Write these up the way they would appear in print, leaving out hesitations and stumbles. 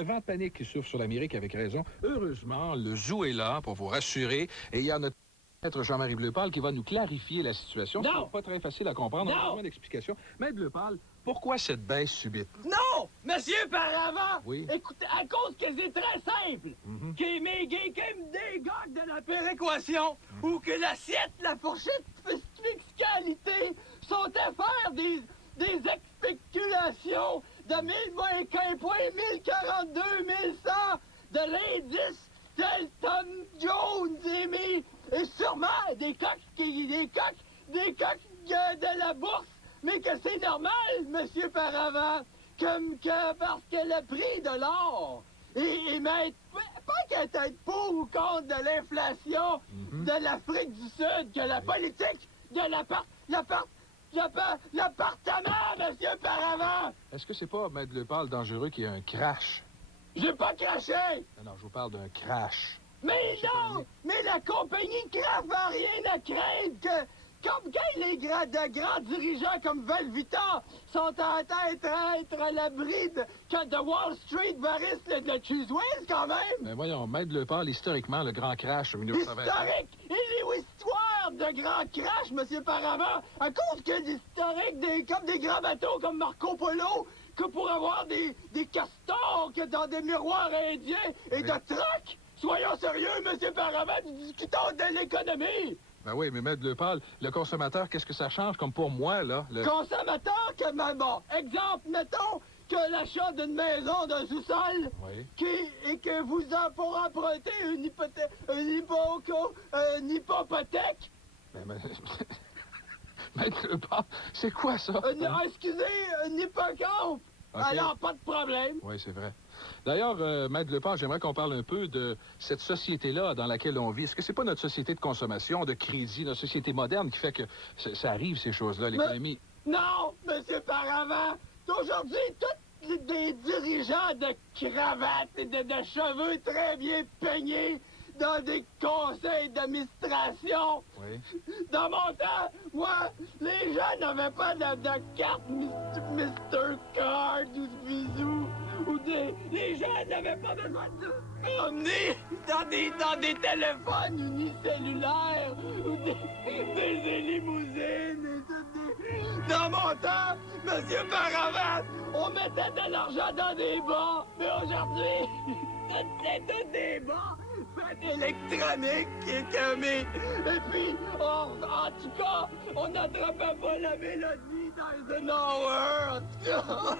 Un vent de panique qui souffle sur l'Amérique avec raison. Heureusement, le zoo est là pour vous rassurer. Et il y a notre maître Jean-Marie Bleupal qui va nous clarifier la situation. Non! C'est pas très facile à comprendre. On a besoin d'explications. Maître Bleupal, pourquoi cette baisse subite? Non! Monsieur Paravant! Oui. Écoutez, à cause que c'est très simple. Qu'il m'est des gars de la péréquation ou que l'assiette, la fourchette fiscalité sont à faire des spéculations de 1025 points, 1042, 1100 de l'indice tel Tom Jones et sûrement des coques de la bourse, mais que c'est normal, Monsieur Paravant, parce que le prix de l'or pas qu'elle est pour ou contre de l'inflation de l'Afrique du Sud, que la politique de l'appartement, Monsieur Paravant! Est-ce que c'est pas, Maître Bleupal, dangereux qu'il y ait un crash? J'ai pas craché! Non, je vous parle d'un crash. Mais non! Mais la compagnie Kraft n'a rien à craindre comme quand les grands dirigeants comme Velvita sont en tête à être à l'abri de Wall Street risque de Cheeseways, quand même! Mais voyons, Maître Bleupal, historiquement, le grand crash en 1920. Historique! Et les histoires de grands crash, Monsieur Paravant, à cause que l'historique comme des grands bateaux comme Marco Polo, que pour avoir des castors que dans des miroirs indiens et de trucks! Soyons sérieux, Monsieur Paravant, discutons de l'économie! Ben oui, mais Maître Bleupal, le consommateur, qu'est-ce que ça change? Comme pour moi, là... Consommateur que, bon, exemple, mettons que l'achat d'une maison d'un sous-sol, et que vous en pour emprunter une hypothèque, Maître Bleupal, c'est quoi ça? Excusez, une hippocampe! Okay. Alors, pas de problème. Oui, c'est vrai. D'ailleurs, Maître Bleupal, j'aimerais qu'on parle un peu de cette société-là dans laquelle on vit. Est-ce que c'est pas notre société de consommation, de crédit, notre société moderne qui fait que ça arrive, ces choses-là, l'économie? Non, Monsieur Paravant! Aujourd'hui, tous des dirigeants de cravates et de cheveux très bien peignés dans des conseils d'administration. Oui. Dans mon temps, moi, les gens n'avaient pas de carte Mr. Card ou Bisou. Les gens n'avaient pas besoin de se promener dans des téléphones unicellulaires ou des limousines. Dans mon temps, Monsieur Paravant, on mettait de l'argent dans des bas, mais aujourd'hui, c'est des bas électronique et puis, en tout cas, on n'attrapait pas la mélodie dans un hour, en tout cas.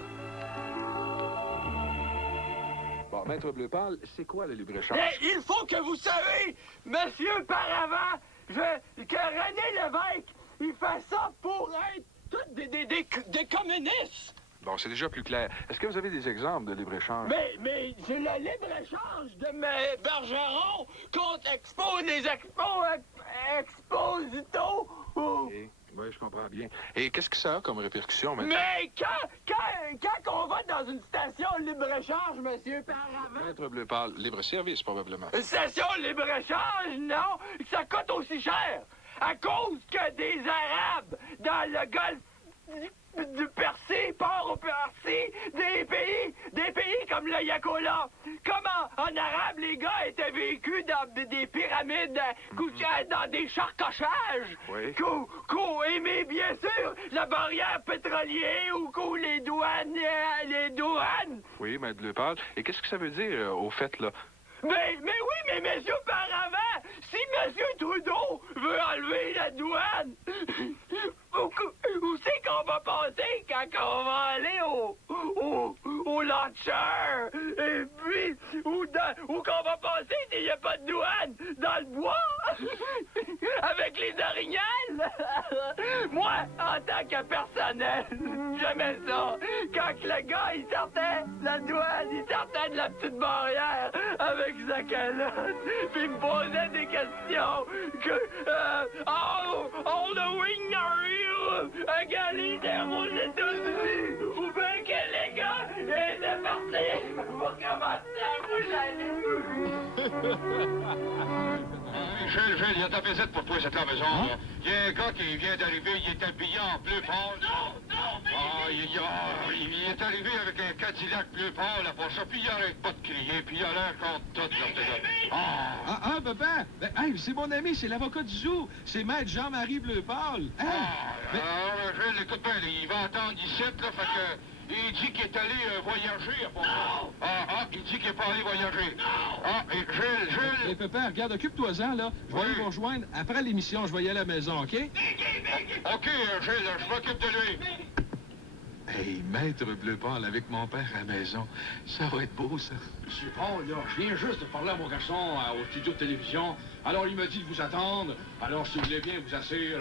Bon, Maître Bleupal, c'est quoi le libre-échange? Mais il faut que vous savez, Monsieur Paravant, que René Lévesque, il fait ça pour être tous des communistes. Bon, c'est déjà plus clair. Est-ce que vous avez des exemples de libre-échange? Mais c'est le libre-échange de mes Bergeron contre Exposito ou... Oui, je comprends bien. Et qu'est-ce que ça a comme répercussion maintenant? Mais quand on va dans une station libre-échange, Monsieur Paravant... Maître Bleupal, libre-service, probablement. Une station libre-échange, non, ça coûte aussi cher. À cause que des Arabes dans le golfe du Percé, port au Percé, des pays comme le Yakola. Comment en arabe les gars étaient vécus dans des pyramides, dans des charcochages. Oui. Mais bien sûr, la barrière pétrolière ou les douanes. Oui, Maître Bleupal. Et qu'est-ce que ça veut dire, au fait, là? Mais Monsieur Paravant, si Monsieur Trudeau veut enlever la douane, où c'est qu'on va passer quand on va aller au launcher? Et puis, où qu'on va passer s'il n'y a pas de douane? Dans le bois? Avec les orignales? Moi, en tant que personnel, j'aimais ça. Quand le gars, il sortait la douane, il sortait de la petite barrière avec sa calotte, puis il me posait des questions all the wing are you? Un gars leader aux États-Unis, ou bien que les gars étaient partis pour commencer à bouger. Jules, il y a de la visite pour toi, cette la maison. Hein? Il y a un gars qui vient d'arriver, il est habillé en bleu pâle. Non! Il est arrivé avec un Cadillac bleu pâle à part ça, puis il arrête pas de crier, puis il a l'air contre tout, là. Papa! Ben, hey, c'est mon ami, c'est l'avocat du zoo. C'est maître Jean-Marie Bleu-Pâle. Gilles, écoute bien, il va attendre ici, là, fait que... Il dit qu'il est allé voyager à part ça. Il dit qu'il n'est pas allé voyager. Et Gilles... Hey, papa, regarde, occupe-toi-en, là. Je vais aller vous rejoindre après l'émission. Je vais y aller à la maison, OK? OK, Gilles, je m'occupe de lui. Hey, maître Bleu-Pâle avec mon père à la maison. Ça va être beau, ça. Monsieur Paul, là, je viens juste de parler à mon garçon au studio de télévision. Alors, il m'a dit de vous attendre. Alors, si vous voulez bien vous asseoir...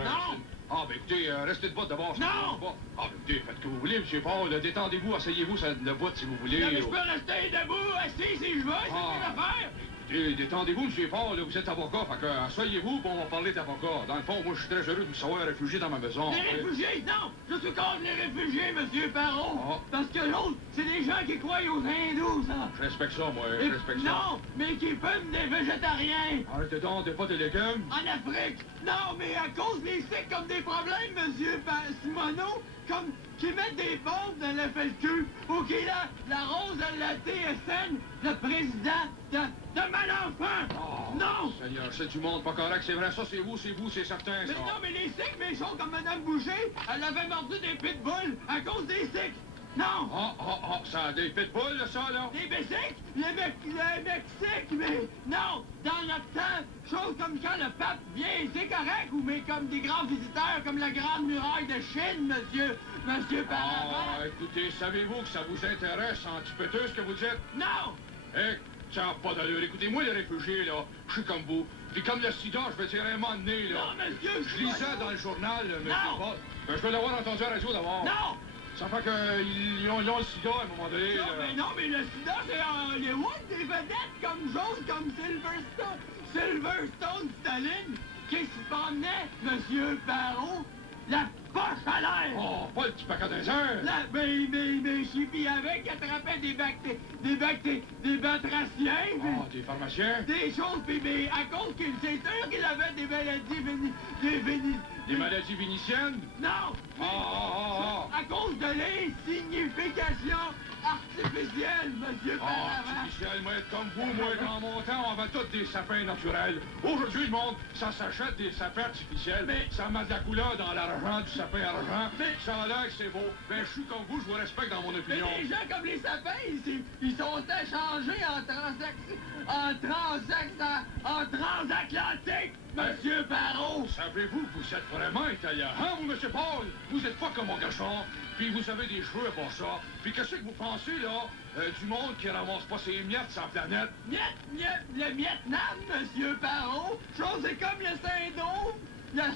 ben écoutez, restez debout d'abord. Non! Ben écoutez, faites ce que vous voulez, monsieur Paul. Détendez-vous, asseyez-vous sur le bout si vous voulez. Non, mais je peux rester debout, assis si je veux, c'est ce que je vais faire. Détendez-vous, monsieur Paul, là, vous êtes avocat, fait que asseyez-vous, puis on va parler d'avocat. Dans le fond, moi, je suis très heureux de vous savoir réfugié dans ma maison. Les réfugiés, non! Je suis contre les réfugiés, monsieur Parot! Parce que l'autre, c'est des gens qui croient aux hindous, ça! Je respecte ça, moi, je respecte ça. Non, mais qui fument des végétariens! Arrêtez donc des potes et légumes. En Afrique! Non, mais à cause des sikhs comme des problèmes, monsieur Simoneau, comme qui mettent des bombes dans le FLQ, ou qui la rose à la TSN, le président de Malenfant! Non! Seigneur, c'est du monde pas correct, c'est vrai, ça c'est vous, c'est certain, ça. Mais non, mais les sikhs méchants comme Madame Boucher, elle avait mordu des pitbulls à cause des sikhs! Non! Ça a des pitbulls, ça, là? Les Mexiques? Les Mexiques, mais non! Dans notre temps, chose comme quand le pape vient, c'est correct, ou mais comme des grands visiteurs, comme la Grande Muraille de Chine, monsieur Paravant. Écoutez, savez-vous que ça vous intéresse, antipéteux, ce que vous dites? Non! Ça n'a pas d'allure. Écoutez-moi, les réfugiés, là, je suis comme vous. Puis comme le sida, je vais dire un moment donné, là. Non, monsieur, je lisais dans le journal, monsieur Non! Paul. Ben, je vais l'avoir entendu à la radio d'abord. Non! Ça fait qu'ils ont le sida à un moment donné, Non, mais le sida, c'est en Hollywood, des vedettes comme chose comme Sylvester Stallone, qui se promenait, monsieur Barreau, la poche à l'air! Pas le petit paquet des heures! Mais Chippy avec, qui attrapait des batraciens, Des pharmaciens? des choses, mais à cause qu'il, c'est sûr qu'il avait des maladies Des maladies vénitiennes? Non! À cause de l'insignification artificielle, monsieur Paravant! Artificielle, moi, comme vous, moi, dans mon temps, on avait tous des sapins naturels. Aujourd'hui, le monde, ça s'achète des sapins artificiels. Mais ça met de la couleur dans l'argent du sapin argent. Mais ça a l'air que c'est beau. Ben, je suis comme vous, je vous respecte dans mon opinion. Mais des gens comme les sapins, ils sont échangés en transatlantique, monsieur Barreau! Savez-vous que vous êtes vraiment italien? Hein, vous, monsieur Paul? Vous êtes pas comme mon garçon. Puis vous avez des cheveux pour ça. Puis qu'est-ce que vous pensez, là, du monde qui ramasse pas ses miettes sur la planète? Le Vietnam, monsieur Barreau, chose c'est comme le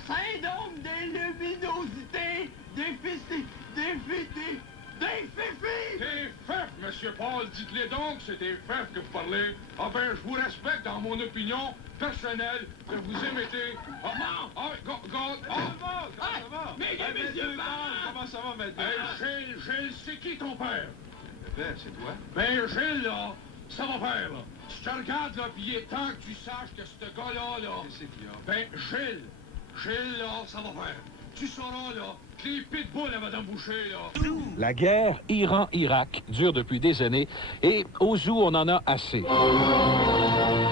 syndrome des luminosités, des fifis! Des fefs, monsieur Paul, dites-les donc, c'est des fefs que vous parlez. Ah ben, je vous respecte dans mon opinion personnelle que vous émettez... Mais monsieur Barreau! Comment ça va, maître? Gilles, c'est qui ton père? Ben, c'est toi. Ben, Gilles, là, ça va faire, là. Je te regarde, là, pis il est temps que tu saches que ce gars-là, là... Qu'est-ce qu'il y a? Ben, Gilles, là, ça va faire. Tu sauras, là, que les pitbulls à Madame Boucher, là... La guerre Iran-Irak dure depuis des années et au zoo, on en a assez.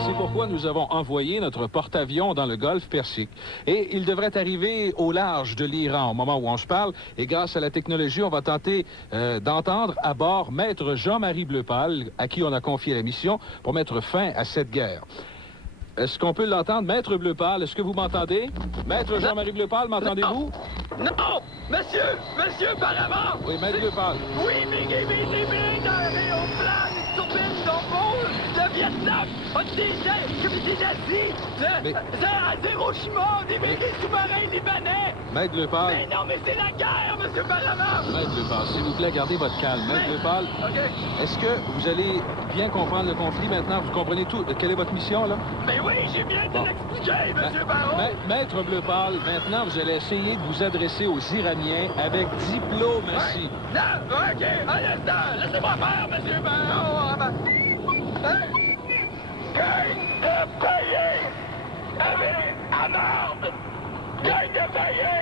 C'est pourquoi nous avons envoyé notre porte-avions dans le golfe Persique. Et il devrait arriver au large de l'Iran au moment où on se parle. Et grâce à la technologie, on va tenter d'entendre à bord Maître Jean-Marie Bleu-Pâle, à qui on a confié la mission pour mettre fin à cette guerre. Est-ce qu'on peut l'entendre, Maître Bleu-Pâle? Est-ce que vous m'entendez? Maître Jean-Marie Bleu-Pâle, m'entendez-vous? Non! Monsieur Paravant! Oui, Maître Bleu-Pâle. Oui, mais j'ai mis dans le plan, les turbines d'embauche, le Vietnam, des nazis, à Hiroshima, des sous-marins libanais! Maître Bleu-Pâle. Mais non, mais c'est la guerre, monsieur Paravant! Maître Bleu-Pâle, s'il vous plaît, gardez votre calme. Maître Bleu-Pâle, est-ce que vous allez bien comprendre le conflit maintenant? Vous comprenez tout? Quelle est votre mission, là? Mais oui, j'ai bien te l'expliquer, monsieur Barreau! Maître Bleu-Pâle, maintenant, vous allez essayer de vous adresser aux Iraniens avec diplomatie. Non, OK, un instant, laissez-moi faire, monsieur Barreau! Gagne de payer! À merde! Gagne de payer!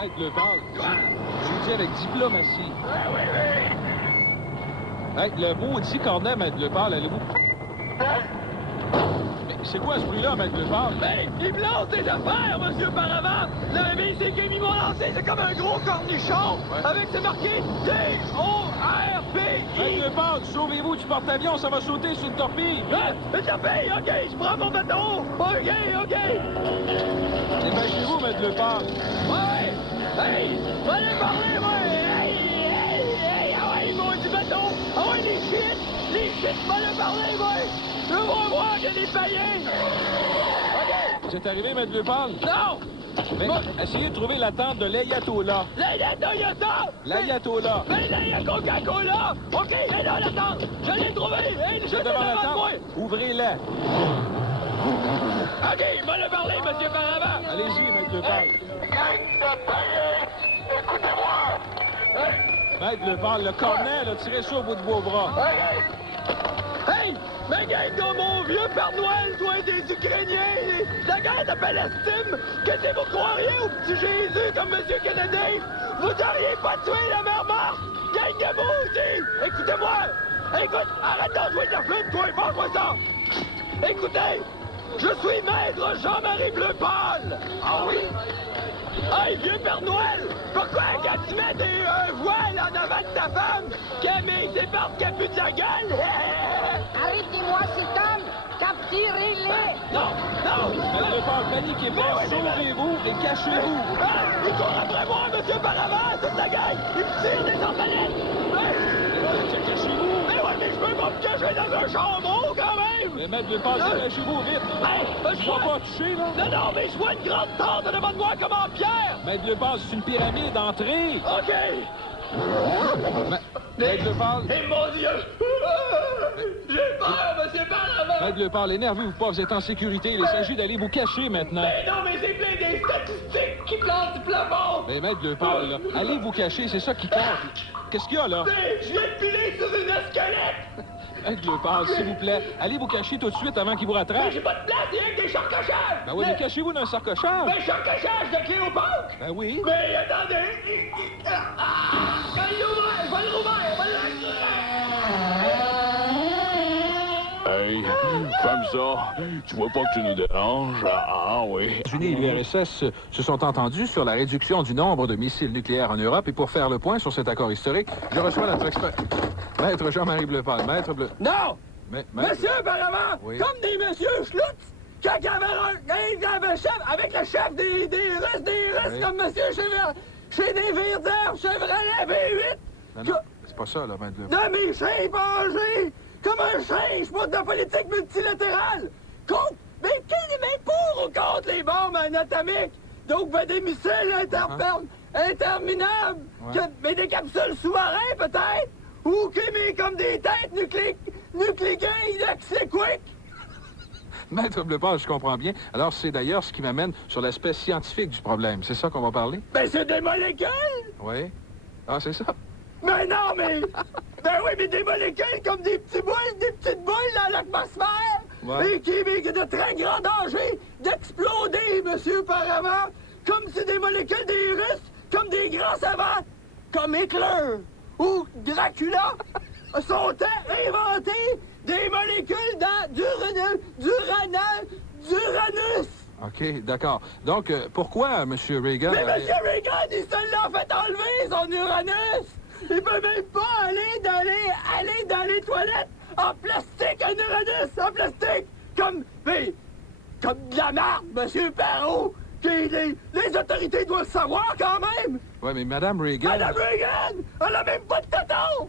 Maître Bleu-Pâle, je vous dis avec diplomatie. Oui. Hey, le maudit cornet, Maître Lepage, allez-vous... Mais c'est quoi ce bruit-là, Maître Lepage? Ben, il me lance des affaires, monsieur Paravant! Le MIC qui m'ont lancé, c'est comme un gros cornichon! Ouais. Avec, c'est marqué D-O-R-P-I! Maître Lepage, sauvez-vous du porte-avions, ça va sauter sur une torpille! Ah, une torpille, OK, je prends mon bateau! OK! Dépêchez-vous, Maître Lepage! Ouais! Hey! Allez parler, moi! Hey! Ah ouais, mon du bateau! Ah ouais, les shit! Allez parler, moi! Je veux voir que les païens! OK! Vous êtes arrivé, Maître Lepage? Non! Mais essayez de trouver la tente de l'Ayatollah. L'Ayatollah! L'Ayatollah. Mais là, il y a Coca-Cola! OK, elle est là, la tente! Je l'ai trouvé! Hey, je Vous êtes devant la devant moi! tente. Ouvrez-la. OK, il m'a le parler, monsieur Paravant! Allez-y, Maître Lepage. Maître Lepage, le cornet, là, tirez ça au bout de vos bras. Hey! Ma gang de mon vieux Père Noël doit être des Ukrainiens! La guerre de Palestine! Qu'est-ce que vous croiriez au petit Jésus comme Monsieur Kennedy? Vous n'auriez pas tué la mère morte! Gang de maudits! Écoutez-moi! Écoute, arrête de jouer de la flûte, toi, fais-moi ça! Écoutez! Je suis maître Jean-Marie Bleu-Pâle! Ah oui? Hey, vieux Père Noël! Pourquoi quand tu mets des voiles en avant de ta femme, Camille s'épargne qu'elle pue de la gueule? Arrêtez-moi cet homme! Capturez-les! Non! Maître Lepage, paniquez pas, sauvez-vous et cachez-vous. Ah! Il court après moi, monsieur Paravant, toute la gang! Il me tire des arbalètes! Cachez-vous. Mais ouais, mais je peux pas me cacher dans un chambon, quand même! Mais Maître Lepage, dépêchez-vous vite. Hey, Je ne vais pas toucher, là. Non, mais je vois une grande tente devant de moi comme en pierre! Maître Lepage, c'est une pyramide d'entrée. OK! Maître Lepage, Et mon Dieu! J'ai peur, monsieur Paravant! Maître Lepage, énervez-vous pas, vous êtes en sécurité. Il s'agit d'aller vous cacher maintenant. Mais non, mais c'est plein des statistiques qui plantent du plafond! Mais Maître Lepage, là, allez vous cacher, c'est ça qui compte. Qu'est-ce qu'il y a, là? Je viens de piler sur une squelette! Maître Lepage, s'il vous plaît, allez vous cacher tout de suite avant qu'il vous rattrape. Mais j'ai pas de place, il y a que des charcochages! Ben oui, mais cachez-vous dans un sarcochage. Mais charcochage de Cléopâtre! Ben oui. Mais attendez! Je vais le rouvrir! Hey, comme ça, tu vois pas que tu nous déranges? Ah oui. Les États-Unis et l'URSS se sont entendus sur la réduction du nombre de missiles nucléaires en Europe. Et pour faire le point sur cet accord historique, je reçois notre expert... Maître Jean-Marie Bleu-Pâle. Maître Bleu... Non! Maître... Monsieur Paravant, Oui. comme des messieurs Schlutz, quand il y avait un chef, avec le chef des Russes, Oui. comme monsieur chez des Verder, Chevrolet V8. Non, non, c'est pas ça, là, Maître Bleu. De mes chimpanzés, comme un singe pour de la politique multilatérale. Mais pour ou contre les bombes atomiques? Donc, des missiles interminables, Ouais. mais des capsules sous-marins, peut-être? Ou comme des têtes nucléaires, Maître Bleu-Pâle, je comprends bien. Alors, c'est d'ailleurs ce qui m'amène sur l'aspect scientifique du problème. C'est ça qu'on va parler? Ben, c'est des molécules! Oui. Ah, c'est ça? Mais non, mais... Ben oui, mais des molécules comme des petites boules dans l'atmosphère! Ouais. Et qui est de très grand danger d'exploser, monsieur Paravant! Comme si des molécules des Russes, comme des grands savants, comme Hitler ou Dracula, sont inventés des molécules d'Uranus! OK, d'accord. Donc, pourquoi M. Reagan... Mais M. Reagan, il se l'a fait enlever, son Uranus! Il peut même pas aller dans les toilettes en plastique, un Uranus en plastique! Comme de la marde, M. Perrault! Les autorités doivent le savoir quand même! Oui, mais Mme Reagan... Madame Reagan, elle a même pas de tonton!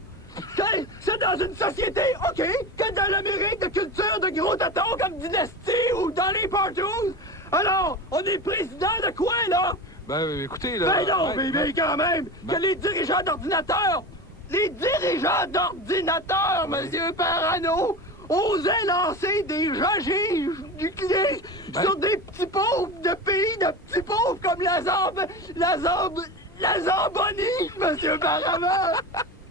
C'est dans une société, OK, que dans l'Amérique de culture de gros tontons comme Dynasty ou dans les Partoons. Alors, on est président de quoi, là? Ben, écoutez, là... Ben non, ben, mais quand même, ben- que les dirigeants d'ordinateurs, monsieur Parano, osaient lancer des ogives nucléaires Ben- sur des petits pauvres de pays de petits pauvres comme la Zamboni, monsieur Parano.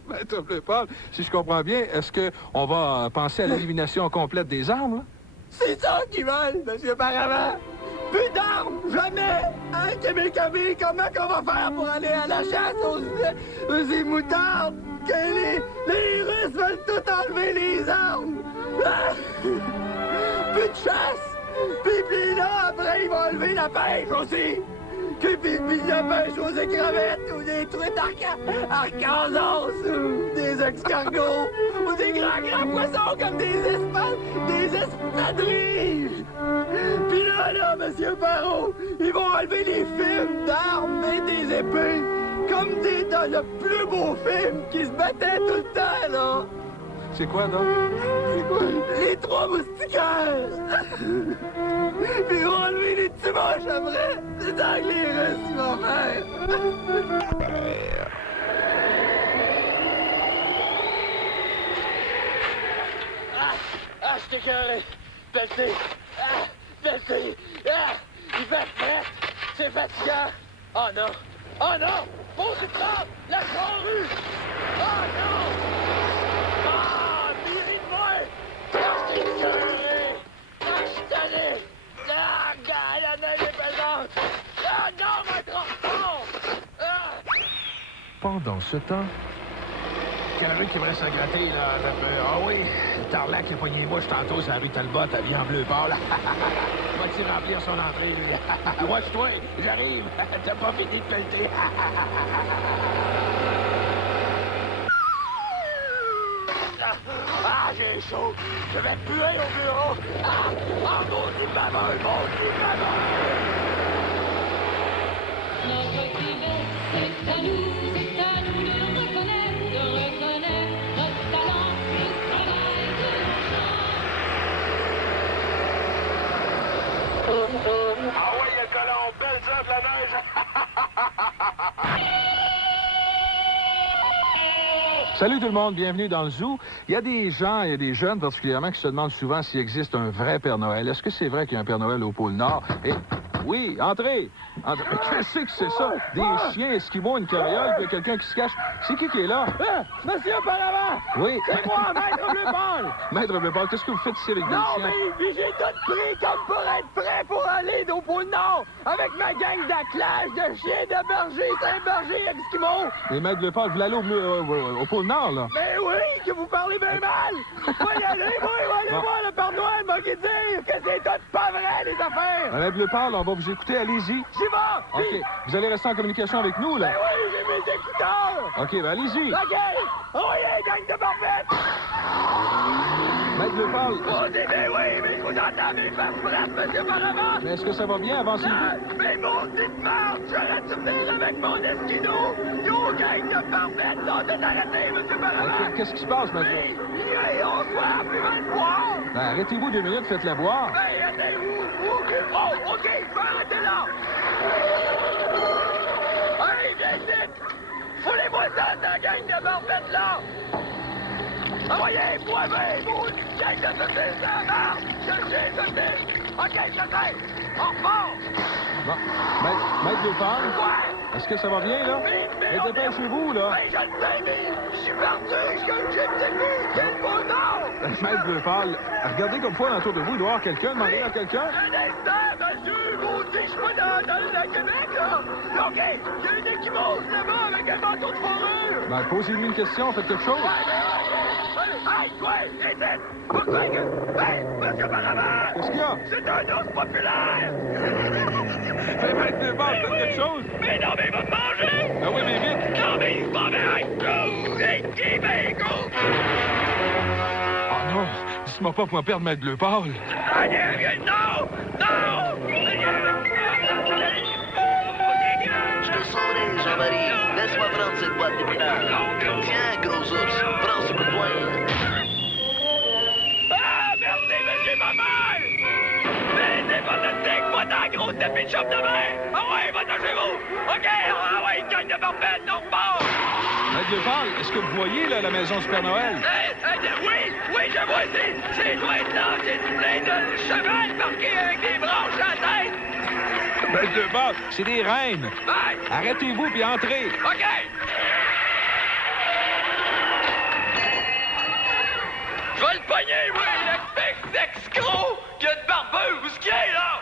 Maître Bleu-Pâle, si je comprends bien, est-ce qu'on va penser à l'élimination complète des armes, là? C'est ça qu'ils veulent, monsieur Paravant. Plus d'armes! Jamais! Hein, Québec, comment qu'on va faire pour aller à la chasse aux émoutardes? Que les Russes veulent tout enlever les armes! Ah! Plus de chasse! Puis là, après, ils vont enlever la pêche aussi! Puis la pêche aux écrevettes ou des truites arcansos ou des escargots ou des grands poissons comme des espadrilles! Puis là, Monsieur Perrault, ils vont enlever les films d'armes et des épées comme dans le plus beau film qui se battait tout le temps, là! C'est quoi, donc? C'est quoi? Les trois moustiquaires! Puis ils vont enlever les petits moches après! C'est ça que les Russes vont faire! Je t'ai écœuré! Pelleté! Pelleté! Il fait fret! C'est fatigant! Oh non! Oh non! Posez de table! La Croix-Rouge! Oh non! Ah! Miri de moi! Je t'ai écœuré! Je suis tanné! La neige est pesante! Ah non, mon transport! Pendant ce temps... Quelqu'un qui aimerait se gratter, là. Ah oui, Tarlac qui a pogné les mouches tantôt, ça a vu Talbot, habillé en bleu pâle. Va-t-il remplir son entrée, lui? Watch-toi, j'arrive. T'as pas fini de pelleter. J'ai chaud. Je vais puer au bureau. Maudit baveux, maudit baveux. Notre Québec, c'est à nous de le reconnaître notre talent, le travail de nos gens. Ah ouais, le colon, belle heures de la neige! Salut tout le monde, bienvenue dans le zoo. Il y a des gens, il y a des jeunes particulièrement qui se demandent souvent s'il existe un vrai Père Noël. Est-ce que c'est vrai qu'il y a un Père Noël au pôle Nord? Et oui, entrez! Mais qu'est-ce que c'est ça? Des chiens esquimaux, une carriole, puis quelqu'un qui se cache. C'est qui est là? Monsieur Paravant! Oui. C'est moi, Maître Bleu-Pâle! Maître Bleu-Pâle, qu'est-ce que vous faites ici avec des Non, chiens? mais j'ai tout pris comme pour être prêt pour aller au pôle Nord avec ma gang d'attelage de chiens de berger, Saint-Berger, Esquimaux! Et Maître Bleu-Pâle, vous voulez aller au pôle Nord, là? Mais oui, que vous parlez bien mal! Moi, y aller, moi, aller Bon. voir le Père Noël, m'a qui dire que c'est tout pas vrai, les affaires! Maître Bleu-Pâle, on va vous écouter, allez-y. J'y vais! OK, vous allez rester en communication avec nous, là? Ben oui, j'ai mes écouteurs! OK, ben allez-y. OK! Oh yeah, gang de barbettes! Maître Bleu-Pâle, Oh, mais oui, mais vous entendez faire frappe, monsieur Paravant! mais est-ce que ça va bien? Avancez-vous. Mais mon petite marde, j'aurais dû venir avec mon esquino! Yo, gang de barbettes, là, t'es arrêté, monsieur Paravant! OK, qu'est-ce qui se passe, Maître? Oui, on soir, puis va le boire! Ben, arrêtez-vous 2 minutes, faites-la boire. Hey, arrêtez-vous! OK! Oh, OK, je vais arrêter là! Hey, viens ici! Foulez-moi ça, ta gang de barbettes, là! Envoyez, boivez, vous, gang de saucisses, ça marche! Cherchez, saucisses! OK, je sais! On repart! Bon, Maître Bleu-Pâle, Ouais! est-ce que ça va bien, là? Mais dépêchez-vous, là. Hey, je le sais, mais je suis parti! J'ai quel beau nom! Maître Bleu-Pâle, regardez comme fois autour de vous, il doit y avoir quelqu'un, demandez à quelqu'un. Un instant, monsieur! Maudit, je suis pas dans le Québec, là! OK, il y a une équimose là-bas avec un manteau de fourrure! Ben, posez-lui une question, faites quelque chose. Hey, toi, Étienne! Pourquoi que... Hey, monsieur Paravant! Qu'est-ce qu'il y a? C'est un ours populaire! Hey, Maître Bleu-Pâle, faites quelque chose. Mais non, mais il va me manger! Ben oui, mais vite. Non, mais il se m'en va! Oh non, dis-moi pas pour me perdre Maître Bleu-Pâle. Non! Non! Je te saurai, Jean-Marie. Laisse-moi prendre cette boîte de pinard. Tiens, gros ours, prends ce coup de poing. Ah, merci, monsieur ma mère! Mais c'est pas de stick, moi, dans la grosse tapis de chope de mer! Ah ouais, va-t'en chez vous! OK, ah ouais, une gang de parfaite, on part! Maître Bleu-Pâle, est-ce que vous voyez, là, la maison du Père Noël? Oui, je vois ici! C'est toi là, c'est plein de cheval marqués avec des branches à la tête! Maître Bleu-Pâle, c'est des reines. Bye! Arrêtez-vous puis entrez. OK! Je vais le pogner, oui, le bec d'escroc qui a de barbeux! Où est-ce qu'il est, là?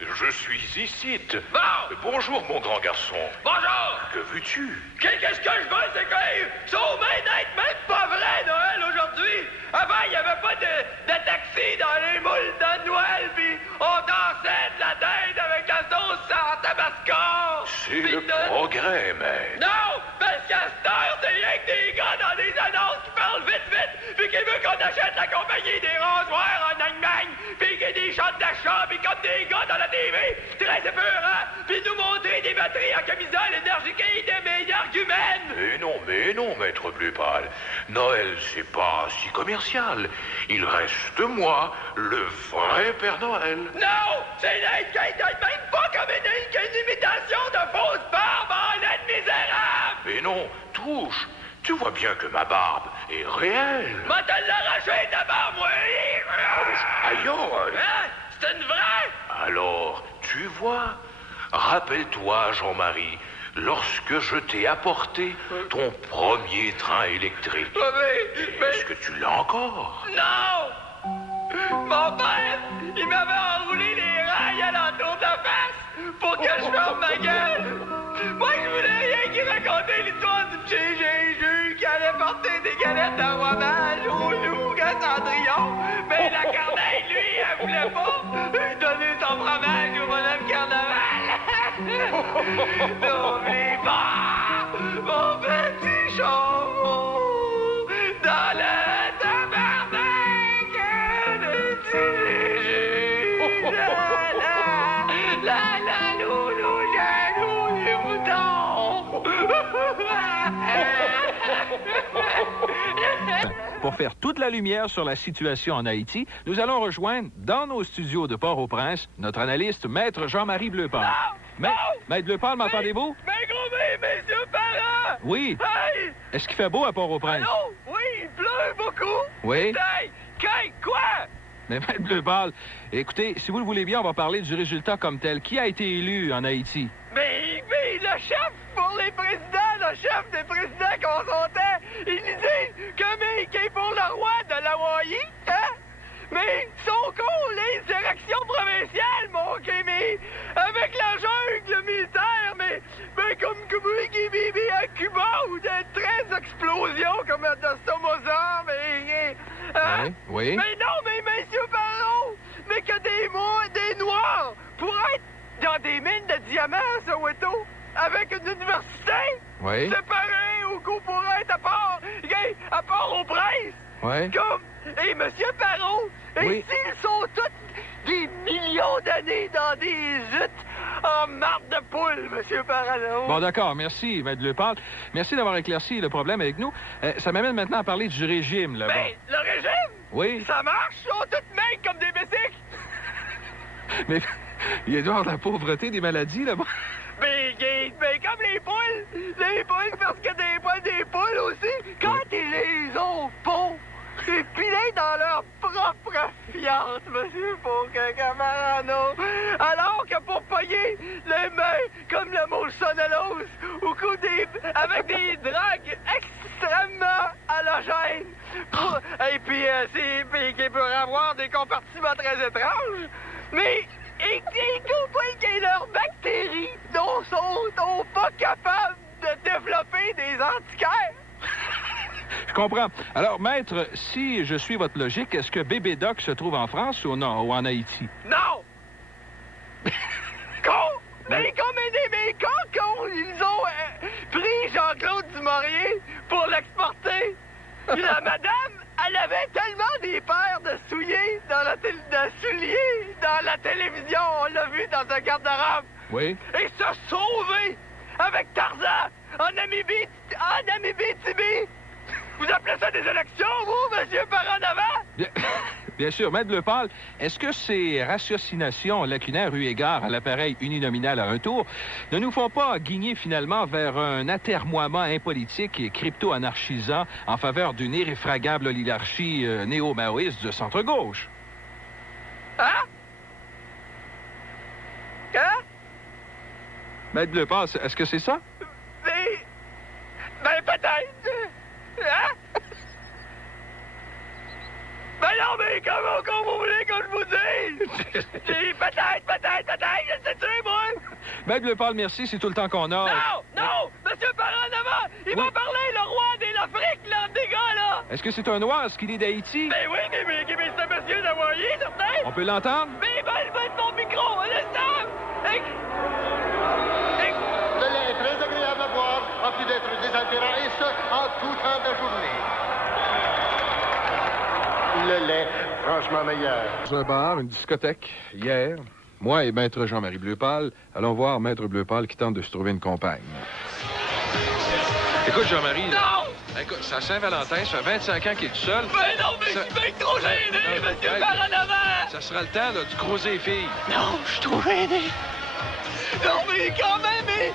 Je suis ici. Bon! Bonjour, mon grand garçon. Bonjour! Que veux-tu? Qu'est-ce que je veux, c'est que sauver d'être même pas vrai, Noël, aujourd'hui! Avant, il n'y avait pas de taxi dans les moules de Noël, puis on dansait de la dinde avec la sauce en tabasco! C'est le progrès, maître. Non! Parce qu'à cette heure, c'est rien que des gars dans des annonces qui parlent vite, puis qui veulent qu'on achète la compagnie des rasoirs en Allemagne, puis qu'il y a des chants d'achat, puis comme des gars dans la TV, très épeurants, puis nous montrer des batteries en camisole énergique et des meilleurs humaines! Mais non, maître Bleu Pâle. Noël, c'est pas si commercial. Il reste moi, le vrai Père Noël. Non! C'est même pas comme une imitation de fausse barbe en laine misérable! Mais non, touche. Tu vois bien que ma barbe est réelle. Va te l'arracher ta barbe, moi! Aïe! Hein? C'est une vraie? Alors, tu vois, rappelle-toi, Jean-Marie, lorsque je t'ai apporté ton premier train électrique. Mais... Est-ce que tu l'as encore? Non! Mon père, il m'avait enroulé les rails alentour de la face pour que je ferme ma gueule! Moi, je voulais rien qui racontait l'histoire du petit Jésus qui allait porter des galettes de fromage au loup à Cendrillon. Mais la Corneille, lui, elle voulait pas lui donner son fromage au bonhomme carnaval. N'oublie pas mon petit chauveau dans le tabarnak de petit Jésus. La loulou, jaloux du mouton. Pour faire toute la lumière sur la situation en Haïti, nous allons rejoindre dans nos studios de Port-au-Prince notre analyste, Maître Jean-Marie Bleu Pâle. Maître Bleu Pâle, m'entendez-vous? Mais gros, messieurs parents! Oui. Hey! Est-ce qu'il fait beau à Port-au-Prince? Allô? Oui, il pleut beaucoup. Oui. Hey, quoi? Mais Maître Bleu Pâle, écoutez, si vous le voulez bien, on va parler du résultat comme tel. Qui a été élu en Haïti? Mais le chef pour les présidents, le chef des présidents qu'on sentait, ils disent que Mickey est pour le roi de l'Hawaii, hein? Mais sont cons les élections provinciales, mon Kémy, avec la jungle militaire, mais comme Bibi à Cuba ou des 13 explosions comme à Somoza, mais... Hein? Oui. Mais non, mais monsieur Barreau, mais que des Noirs pourraient être dans des mines de diamants à Soweto, avec une université, Oui. séparée ou qu'on pourrait être à Port-au-Prince. Oui. Comme, et monsieur Parot, Oui. et s'ils sont tous des millions d'années dans des huttes en marde de poule, monsieur Parot. Bon, d'accord. Merci, Maître Bleu Pâle. Merci d'avoir éclairci le problème avec nous. Ça m'amène maintenant à parler du régime, là-bas. Ben, le régime? Oui. Ça marche? Ils sont toutes maigres comme des bicycles. Mais il doit y avoir de la pauvreté, des maladies, là-bas. Ben, comme les poules, parce que des poules aussi, quand ils les ont pas, c'est pilé dans leur propre fiance, monsieur Camarano. Alors que pour payer les mains comme le Molsonellose ou avec des drogues extrêmement halogènes, et puis qui peut avoir des compartiments très étranges, mais... Et comprennent que leurs bactéries sont pas capables de développer des anticorps. Je comprends. Alors, Maître, si je suis votre logique, est-ce que Bébé Doc se trouve en France ou non, ou en Haïti? Non! Mais con, ils ont pris Jean-Claude Dumouriez pour l'exporter. Puis la madame, elle avait tellement des paires de souliers dans la télévision, on l'a vu dans un garde-robe. Oui. Et se sauver avec Tarzan en Abitibi. Vous appelez ça des élections, vous, monsieur Paranavant? Bien sûr. Maître Bleu Pâle, est-ce que ces ratiocinations lacunaires eu égard à l'appareil uninominal à un tour ne nous font pas guigner finalement vers un atermoiement impolitique et crypto-anarchisant en faveur d'une irréfragable oligarchie néo-maoïste de centre-gauche? Hein? Maître Bleu Pâle, est-ce que c'est ça? Ben peut-être. Hein? Ben non, mais comment vous voulez que je vous dise? Peut-être, je sais tuer, moi! Maître Bleu Pâle, merci, c'est tout le temps qu'on a. Non! Non! Monsieur Parent en avant! Il va parler, le roi de l'Afrique, là, des gars, là! Est-ce que c'est un noir, ce qu'il est d'Haïti? Ben oui, mais c'est un monsieur d'Hawaï, certain! On peut l'entendre? Mais il va être mon micro, on le sait! Le lait est très agréable à boire, en plus d'être désaltérant en tout temps de journée. Le lait, franchement meilleur. Dans un bar, une discothèque, hier, moi et Maître Jean-Marie Bleu Pâle allons voir Maître Bleu Pâle qui tente de se trouver une compagne. Écoute, Jean-Marie... Non! Écoute, c'est à Saint-Valentin, ça fait 25 ans qu'il est tout seul. Mais non, mais je suis bien trop gêné, monsieur Parent en avant! Ça sera le temps, là, de creuser les filles. Non, je suis trop gêné! Non, mais quand même, mais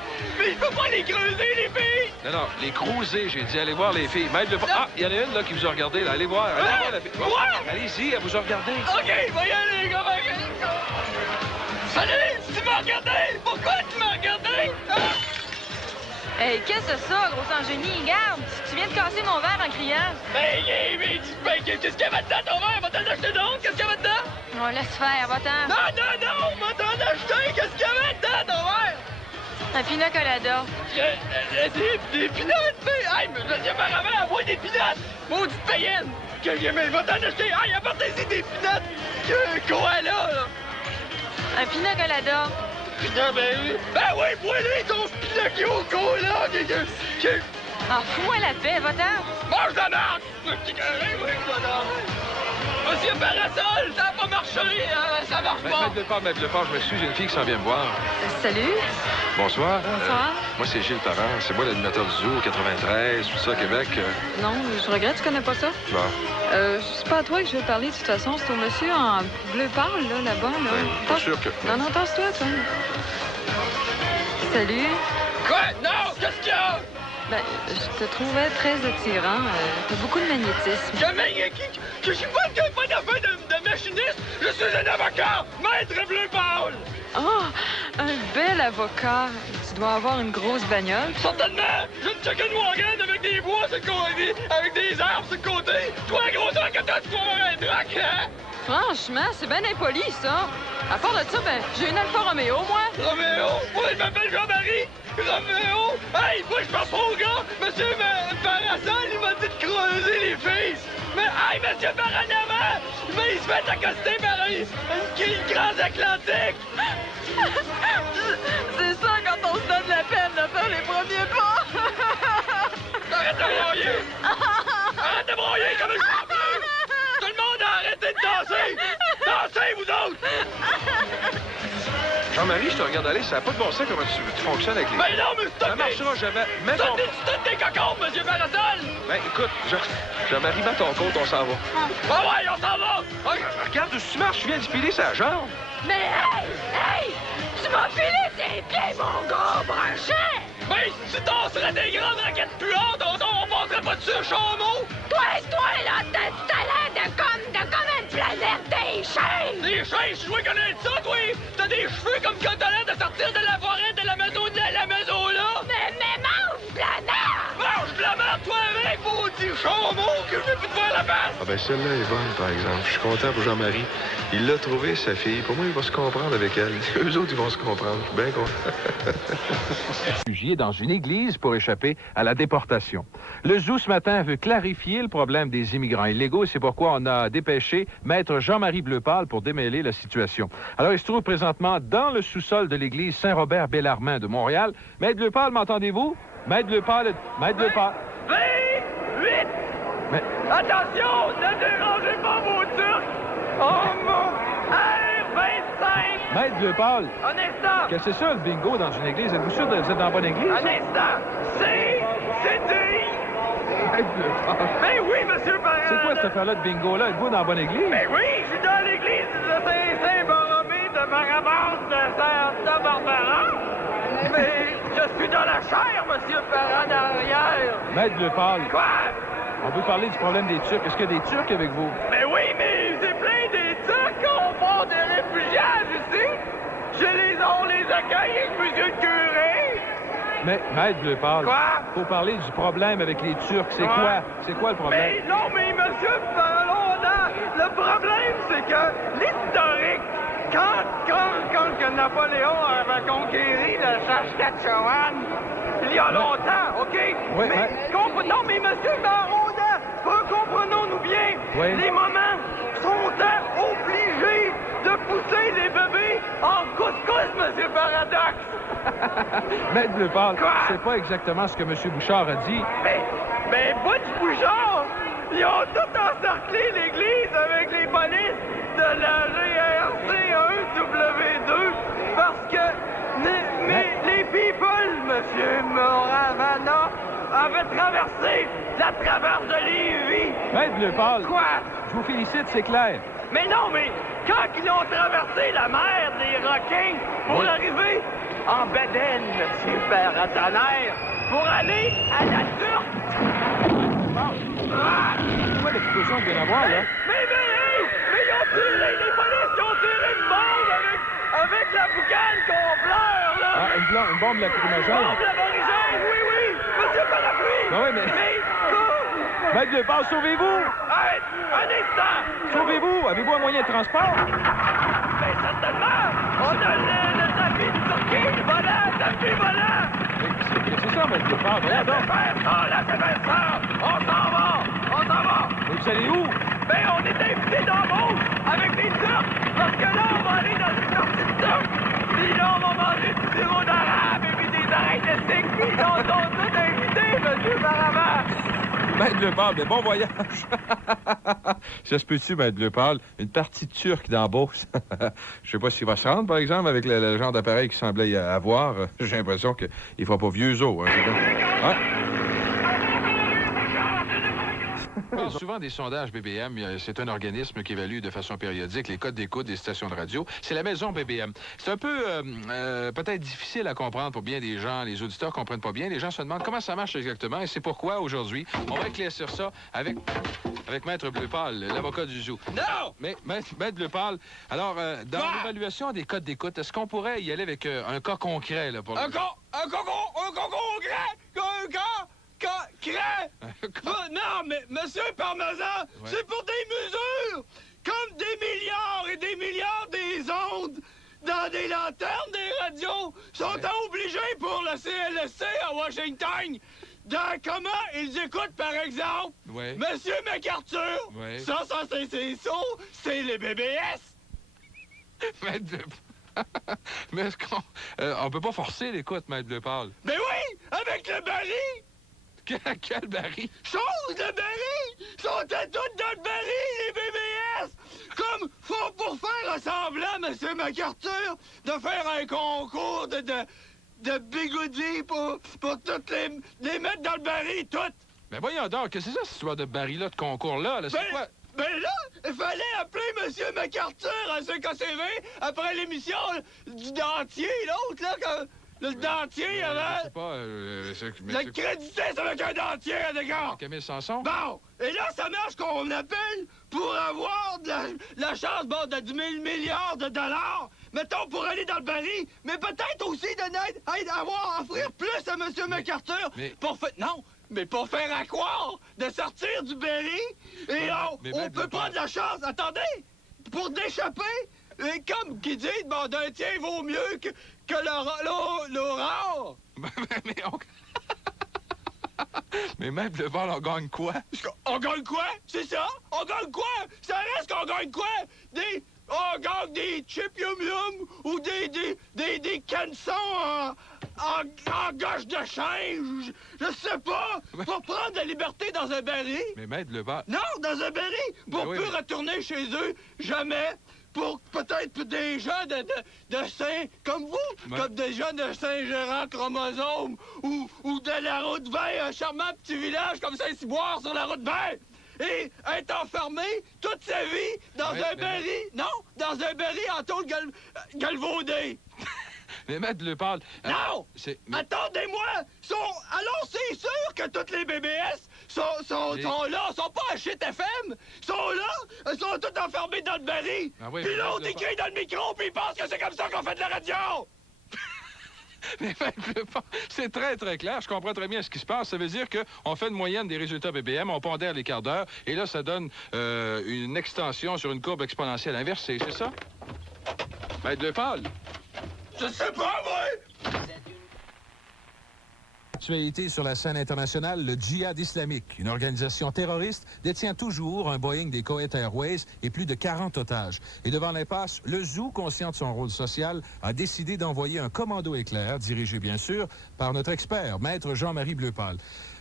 je peux pas les creuser, les filles! Non, les cruiser, j'ai dit, allez voir les filles. Maître Bleu Pâle... Ah, il y en a une, là, qui vous a regardé, là. Allez voir, la fille. Quoi? Allez-y, elle vous a regardé. OK, va y aller, les gars. Salut, tu m'as regardé? Pourquoi tu m'as regardé? Hey, qu'est-ce que c'est ça, gros ingénie? Regarde, tu viens de casser mon verre en criant. Mais qu'est-ce qu'il y avait dedans, ton verre? Va t'en acheter donc? Qu'est-ce qu'il y avait dedans? Oh, laisse faire, va-t'en. Non, va t'en acheter! Qu'est-ce qu'il y avait dedans, ton verre? Un pina colada. Des pinottes, mais... Hey, mais monsieur Paravant, envoie des pinottes! Maudite payenne! Mais va t'en acheter! Hey, apporte ici des pinottes! Quoi, là? Un pina colada. Putain, ben oui, bois-les ton Pinocchio cola! Ah, fous-moi la paix, va-t'en. Mange la marque! Monsieur Parasol, ça n'a pas marché! Ça marche pas! Maître Bleu Pâle, je m'excuse, j'ai une fille qui s'en vient me voir. Salut. Bonsoir. Bonsoir. Moi, c'est Gilles Parent. C'est moi l'animateur du Zoo, 93, tout ça, Québec. Non, je regrette, tu connais pas ça. Bon. C'est pas à toi que je veux parler, de toute façon. C'est au monsieur en bleu pâle, là-bas, là. Pas sûr que... Non, tasse-toi, toi. Salut. Quoi? Non! Qu'est-ce qu'il y a? Ben, je te trouvais très attirant. T'as beaucoup de magnétisme. Je suis pas d'affaire de machiniste! Je suis un avocat! Maître Bleu Pâle! Oh, un bel avocat. Tu dois avoir une grosse bagnole. Certainement! J'ai une chicken wagon avec des bois sur le côté, avec des arbres sur le côté. Toi, gros avocat, tu dois avoir un drac, hein? Franchement, c'est bien impoli, ça. À part de ça, ben, j'ai une Alfa Romeo, moi. Roméo? Moi, je m'appelle Jean-Marie. Roméo? Hey, moi, je parle pas au gars. Monsieur Parasol, il m'a dit de creuser les filles. Mais, hey, monsieur Paranama, mais il se fait accoster par une transatlantique. C'est ça quand on se donne la peine de faire les premiers pas. Arrête de broyer. Arrête de broyer comme une champion. Tout le monde a arrêté de danser. Dansez, vous autres. Jean-Marie, je te regarde aller, ça n'a pas de bon sens comment tu fonctionnes avec les... Ben non, mais ça marchera jamais. Mets ton... C'est toutes des cocombes, monsieur Parasol. Ben, écoute, Jean-Marie, mets ton compte, on s'en va. Ah ouais, on s'en va. Regarde où tu marches, tu viens de piler sa jambe. Mais hey, tu m'as filé tes pieds, mon gros brochet. Ben, si tu danserais des grandes raquettes puantes, on passerait pas dessus, chameau. Toi, là, t'as du talent de comme une planète des chênes. Des chênes, je suis connaître ça, toi. T'as des cheveux comme quand t'as l'air de sortir de la forêt de la maison là. Mais mange la merde. Mange de la merde, toi, avec, maudit chameau, que je vais plus te voir la face. Ah ben, celle-là est bonne, par exemple. Je suis content pour Jean-Marie. Il l'a trouvé, sa fille. Pour moi, il va se comprendre avec elle. Eux autres, ils vont se comprendre. Je suis bien content. Réfugiés dans une église pour échapper à la déportation. Le Zoo, ce matin, veut clarifier le problème des immigrants illégaux et c'est pourquoi on a dépêché Maître Jean-Marie Bleu Pâle pour démêler la situation. Alors, il se trouve présentement dans le sous-sol de l'église Saint-Robert-Bellarmin de Montréal. Maître Bleu Pâle, m'entendez-vous? Maître Bleu Pâle... Maître Bleu Pâle... 28! Mais... Attention, ne dérangez pas vos Turcs! Oh mon... R25! Maître Bleu Pâle... Un instant! Qu'est-ce que c'est ça, le bingo dans une église? Êtes-vous sûr que vous êtes dans la bonne église? Un instant! C'est dit! Maître Bleu Pâle... Ben oui, monsieur Parent! C'est quoi cette affaire-là de bingo-là? Êtes-vous dans la bonne église? Ben oui, je suis dans l'église de Saint-Borromée de Marabas de Saint-Barbara! Mais je suis dans la chair, monsieur Parent, derrière! Maître Bleu Pâle... Quoi? On veut parler du problème des Turcs. Est-ce qu'il y a des Turcs avec vous? Ben oui, mais c'est plein des Turcs qu'on part de réfugiés ici! On les accueille avec monsieur le curé! Mais, Maître Bleu Pâle... Quoi? Faut parler du problème avec les Turcs. C'est quoi? C'est quoi le problème? Mais non, mais monsieur Parlon, le problème, c'est que l'historique Quand que Napoléon avait conquéri le Saskatchewan, il y a longtemps, OK? Oui, Non, mais monsieur Baronda, comprenons-nous bien, les mamans sont obligées de pousser les bébés en couscous, monsieur Paradoxe! Maître Bleu-Pâle, c'est pas exactement ce que M. Bouchard a dit. Mais Butch Bouchard, ils ont tout encerclé l'église avec les polices de la GRC 1W2 parce que les people, monsieur Moravana, avaient traversé la traverse de Lévis. Maître Bleu-Pâle. Quoi? Je vous félicite, c'est clair. Mais non, mais quand ils ont traversé la mer des Rockings pour arriver en Bédène, monsieur Paratonnerre, pour aller à la Turque. C'est quoi l'explosion qu'il vient d'avoir, là? Mais ils ont tiré, les polices, ils ont tiré une bombe avec la boucane qu'on pleure, là! Ah, une bombe lacrymogène? Une bombe lacrymogène, oui, monsieur Parapluie! Ben oui, mais... Maître Bleu-Pâle, sauvez-vous! Arrête, un instant! Sauvez-vous! Avez-vous un moyen de transport? Mais certainement! On a le tapis de Turquie, le tapis volant! C'est ça, Maître Bleu-Pâle, voyons donc! Laissez faire ça! On s'en va! Mais vous allez où? Ben, on est invités d'embauche avec des Turcs, parce que là, on va aller dans une partie de Turcs, puis là, on va manger du sirop d'arabe et puis des oreilles de cycle, puis ils sont tous invités, monsieur Barama! Maître Bleu-Pâle, mais bon voyage! Ça se peut-tu, Maître Bleu-Pâle? Une partie turque d'embauche. Je sais pas s'il va se rendre, par exemple, avec le genre d'appareil qu'il semblait avoir. J'ai l'impression qu'il ne fera pas vieux os. Hein, On parle souvent des sondages BBM. C'est un organisme qui évalue de façon périodique les codes d'écoute des stations de radio. C'est la maison BBM. C'est un peu peut-être difficile à comprendre pour bien des gens. Les auditeurs ne comprennent pas bien. Les gens se demandent comment ça marche exactement. Et c'est pourquoi, aujourd'hui, on va éclaircir ça avec Maître Bleu-Pâle, l'avocat du zoo. Non! Mais Maître Bleu-Pâle, alors, dans l'évaluation des codes d'écoute, est-ce qu'on pourrait y aller avec un cas concret, là, pour Un cas concret! Non, mais monsieur Parmesan, c'est pour des mesures comme des milliards et des milliards des ondes dans des lanternes des radios sont obligés pour le CLSC à Washington de comment ils écoutent, par exemple, Monsieur MacArthur. Ça, c'est c'est les BBS. Mais est-ce qu'on on peut pas forcer l'écoute, Maître Bleu-Pâle? Mais oui, avec le baril! Quel baril? Chose de baril! Sont toutes dans le baril, les BBS! Comme faut pour faire semblant, Monsieur MacArthur, de faire un concours de bigoudis pour toutes les mettre dans le baril, toutes! Mais voyons donc, qu'est-ce que c'est ça, cette histoire de baril-là, de concours-là? Là, c'est quoi? Ben là, il fallait appeler Monsieur MacArthur à CKCV après l'émission du dentier, l'autre, là, le dentier avant... Je sais pas, le crédité, c'est avec un dentier, d'accord? Camille Sanson? Bon, et là, ça marche qu'on appelle pour avoir de la chance, bon, de 10 000 milliards de dollars, mettons, pour aller dans le baril, mais peut-être aussi offrir plus à Monsieur MacArthur pour faire à croire de sortir du baril, et on peut prendre la chance, attendez, pour d'échapper, et comme qui dit, bon, d'un tien vaut mieux que l'aurore. Mais même le vol, on gagne quoi? On gagne quoi? C'est ça? On gagne quoi? Ça reste qu'on gagne quoi? On gagne des chips yum-yum ou des canessons en gage de change. Je sais pas. Pour prendre la liberté dans un baril. Mais Maître Lebas... Non, dans un baril. Pour plus retourner chez eux. Jamais. Pour peut-être des gens de Saint... Comme vous. Comme des gens de Saint-Gérard Chromosome. Ou de la route 20. Un charmant petit village comme Saint-Cyboire sur la route 20. Et être enfermé toute sa vie dans un baril. Non, dans un baril en tôle galvaudé. Mais Maître Lepâle... Non! Attendez-moi! Alors, c'est sûr que toutes les BBS sont là, sont pas à Shit FM! Sont là, sont toutes enfermées dans le baril! Puis l'autre écrit dans le micro, puis il pense que c'est comme ça qu'on fait de la radio! Mais c'est très, très clair. Je comprends très bien ce qui se passe. Ça veut dire qu'on fait une moyenne des résultats BBM, on pondère les quarts d'heure, et là, ça donne une extension sur une courbe exponentielle inversée, c'est ça? Maître Lepal? Je sais pas, moi! Actualité sur la scène internationale, le Djihad islamique, une organisation terroriste, détient toujours un Boeing des Kuwait Airways et plus de 40 otages. Et devant l'impasse, le Zoo, conscient de son rôle social, a décidé d'envoyer un commando éclair, dirigé bien sûr par notre expert, Maître Jean-Marie Bleupal.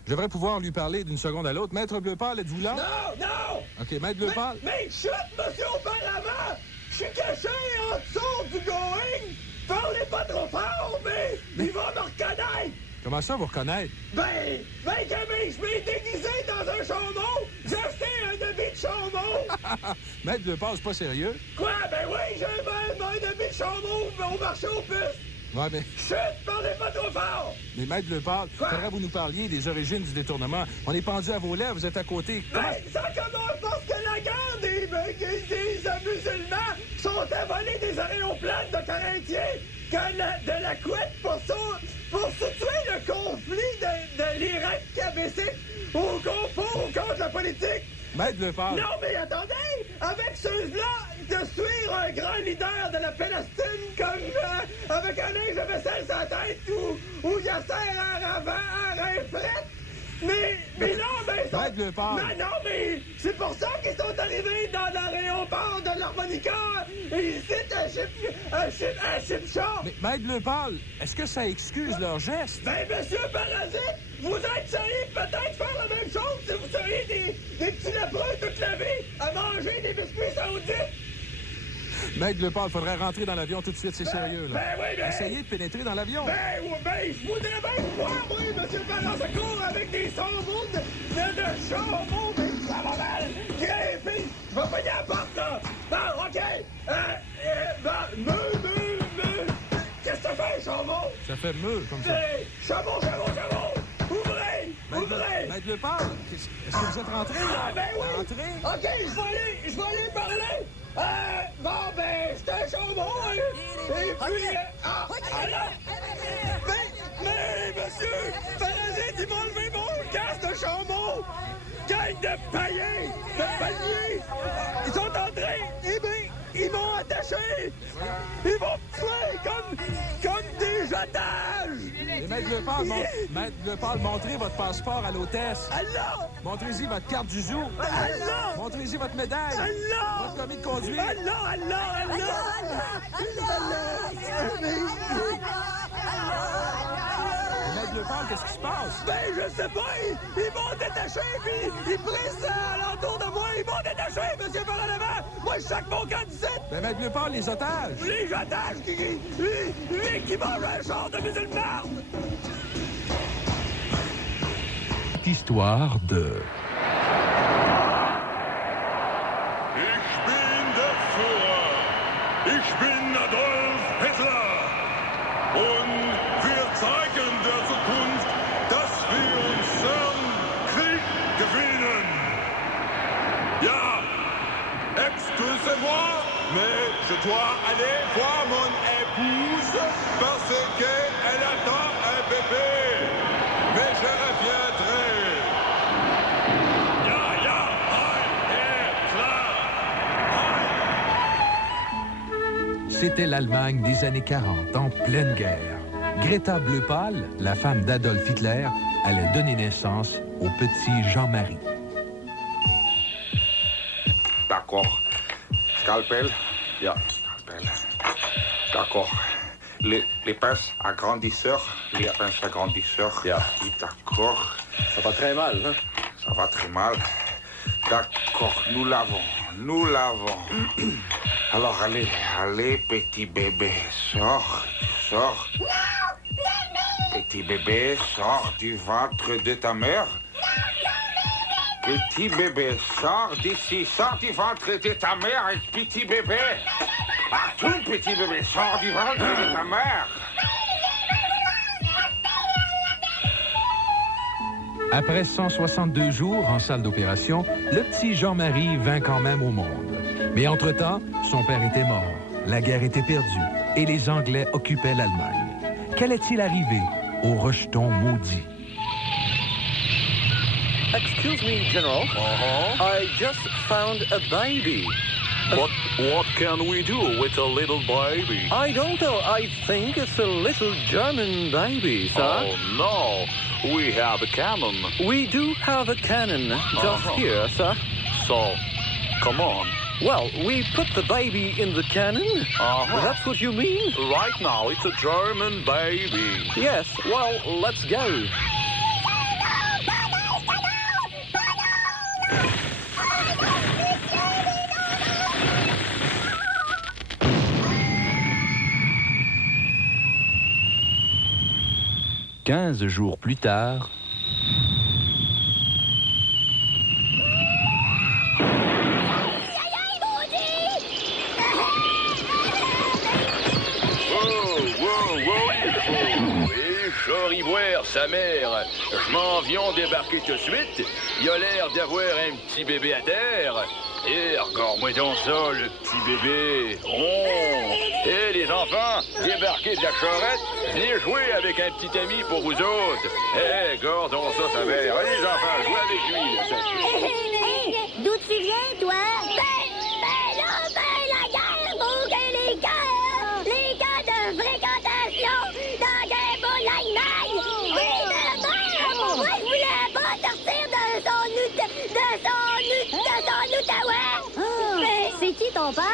Je devrais pouvoir lui parler d'une seconde à l'autre. Maître Bleupal, êtes-vous là? Non, non! OK, Maître Bleupal. Mais chut, monsieur, auparavant! Je suis caché en dessous du Boeing! Parlez pas trop fort, mais il va me reconnaître! Comment ça, vous reconnaître? Ben, Camille, je m'ai déguisé dans un chameau! J'ai acheté un habit de chameau! Maître Bleupal, c'est pas sérieux? Quoi? Ben oui, j'ai un habit de chameau au marché aux puces! Ouais, mais... Chut, parlez pas trop fort! Mais Maître Bleupal, faudrait que vous nous parliez des origines du détournement. On est pendu à vos lèvres, vous êtes à côté. Ben, ça commence parce que la guerre des musulmans sont à voler des aéroplanes de Corinthiens de la couette pour situer le conflit de l'Irak KBC contre la politique. Maître Bleupal. Non, mais attendez! Avec ceux-là, de suivre un grand leader de la Palestine comme avec un linge de vaisselle sur la tête ou Yasser Arafat. Mais non, mais... Maître Bleupal. Non, mais c'est pour ça qu'ils sont arrivés dans l'aéroport de l'Harmonica ici à Chipchak. Mais Maître Bleupal, est-ce que ça excuse leur geste? Ben, monsieur Parasite, vous êtes seriez peut-être faire la même chose si vous seriez des petits lépreux toute la vie à manger des biscuits saoudites. Maître Bleupal, faudrait rentrer dans l'avion tout de suite, c'est sérieux, là. Ben oui, ben... Essayez de pénétrer dans l'avion. Ben, je voudrais bien voir, moi, monsieur Parasite, avec des saumons de chameau, mais ça va mal. Puis, je vais pogner la porte, là. Bon, OK. Qu'est-ce que ça fait, chameau? Ça fait meuh, comme ça. Chameau! Ouvrez! Maître Bleupal, est-ce que vous êtes rentré, là? Ah, ben oui! Rentrez? OK, je vais aller parler! Bon, ben, c'est un chameau, hein? Et puis... Mais, monsieur, Parasite, il m'a enlevé mon casque de chameau! Gang de païens! De paliers! Ils sont entrés! Eh bien, ils m'ont attaché! Ils vont me tuer comme des otages! Et Maître Bleupal, montrez votre passeport à l'hôtesse. Allah! Montrez-y votre carte du zoo. Allah! Montrez-y votre médaille. Allah! Votre permis de conduire. Maître Bleupal, qu'est-ce qui se passe? Ben, je sais pas, ils m'ont détaché, puis ils pressent alentour de moi, ils m'ont détaché, monsieur Paranavant! Moi, je sac mon camp d'ici! Ben, Maître Bleupal, les otages! Les otages qui mangent un char de musulmans! Histoire de... Ich bin der Führer. Ich bin Adolf Hitler. Und wir zeigen der Zukunft, dass wir unseren Krieg gewinnen. Ja, excusez-moi, mais je dois aller voir mon épouse parce qu'elle attend un bébé. Mais je reviendrai. C'était l'Allemagne des années 40, en pleine guerre. Greta Bleupal, la femme d'Adolf Hitler, allait donner naissance au petit Jean-Marie. D'accord. Scalpel? Ja, scalpel. D'accord. Les pinces agrandisseurs? Les pinces agrandisseurs? Ja. D'accord. Ça va très mal, hein? Ça va très mal. D'accord, nous l'avons. Alors, allez, petit bébé, sors. Petit bébé, sors du ventre de ta mère. Petit bébé, sors d'ici, sors du ventre de ta mère, petit bébé. Partout, petit bébé, sors du ventre de ta mère. Après 162 jours en salle d'opération, le petit Jean-Marie vint quand même au monde. Mais entre-temps, son père était mort, la guerre était perdue et les Anglais occupaient l'Allemagne. Qu'allait-il arriver au rejeton maudit? Excuse me, General. I just found a baby. But what can we do with a little baby? I don't know. I think it's a little German baby, sir. Oh, no. We have a cannon. We do have a cannon just here, sir. So, come on. Well, we put the baby in the cannon. That's what you mean? Right now, it's a German baby. Yes, well, let's go. Quinze jours plus tard. Choriboire, sa mère. Je m'en viens débarquer tout de suite. Il a l'air d'avoir un petit bébé à terre. Et regarde-moi donc ça, le petit bébé. Oh! Et les enfants, débarquez de la charrette, venez jouer avec un petit ami pour vous autres. Eh, regarde donc ça, sa mère. Allez, les enfants, jouez avec lui. Là, ça. D'où tu viens, toi? La guerre, bouger les gars de fréquentation dans des boules Allemagne. Oui, pour moi, je voulais pas sortir de son Outaouais. C'est qui ton père?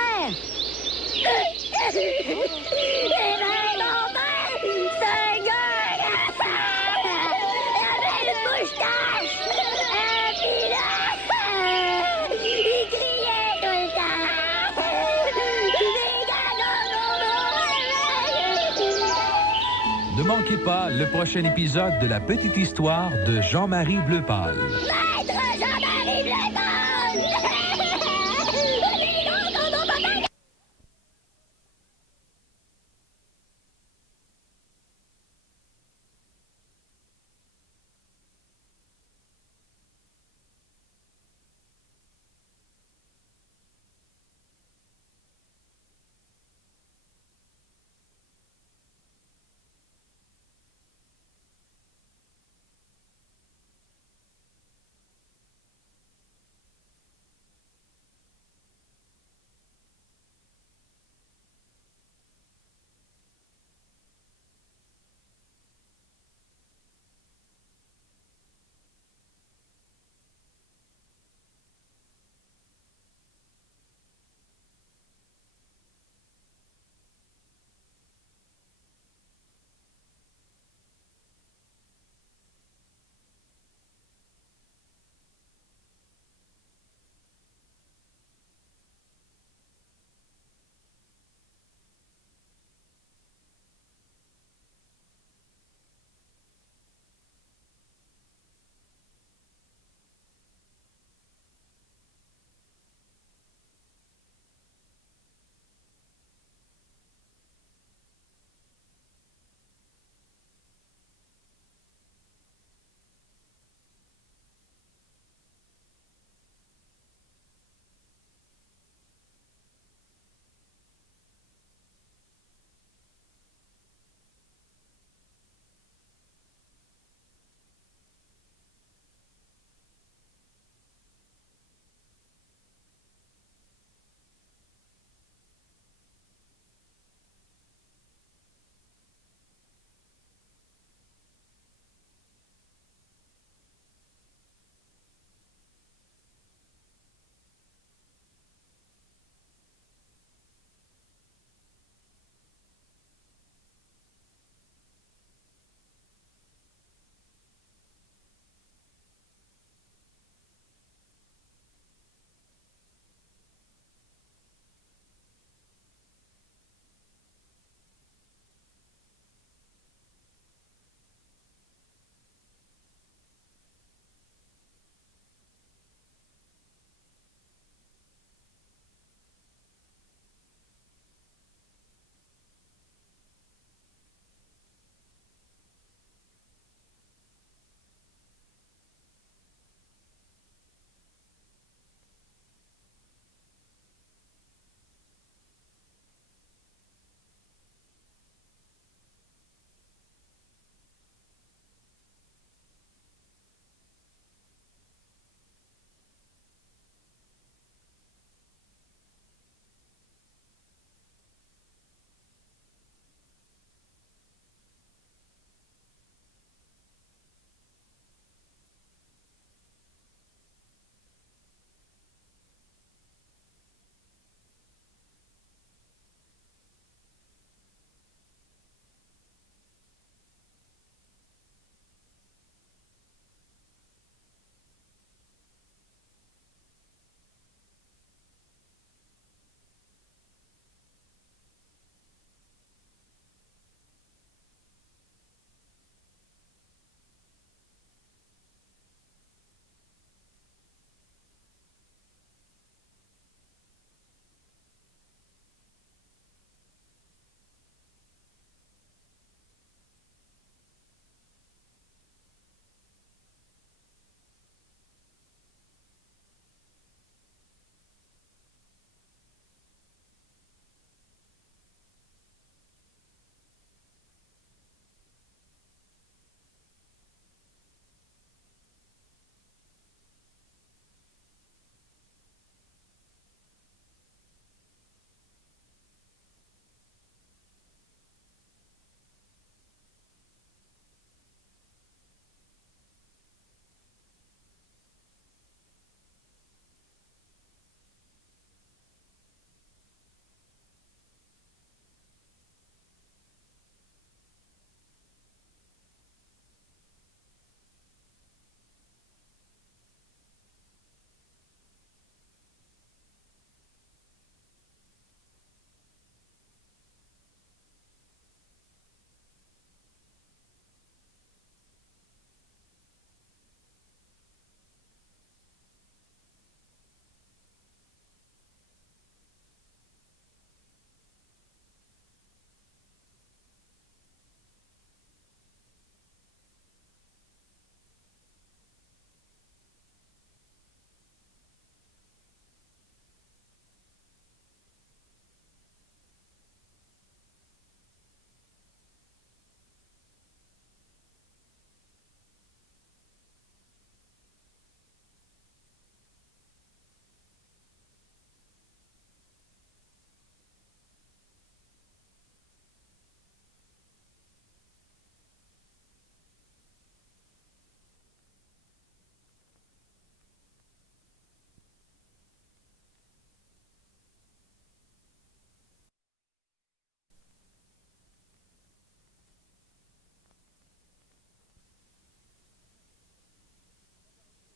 Mon père, c'est un gars avec une moustache. Puis là, il criait tout le temps. Ne manquez pas le prochain épisode de La Petite Histoire de Jean-Marie Bleu-Pâle. Maître Jean-Marie Bleu-Pâle!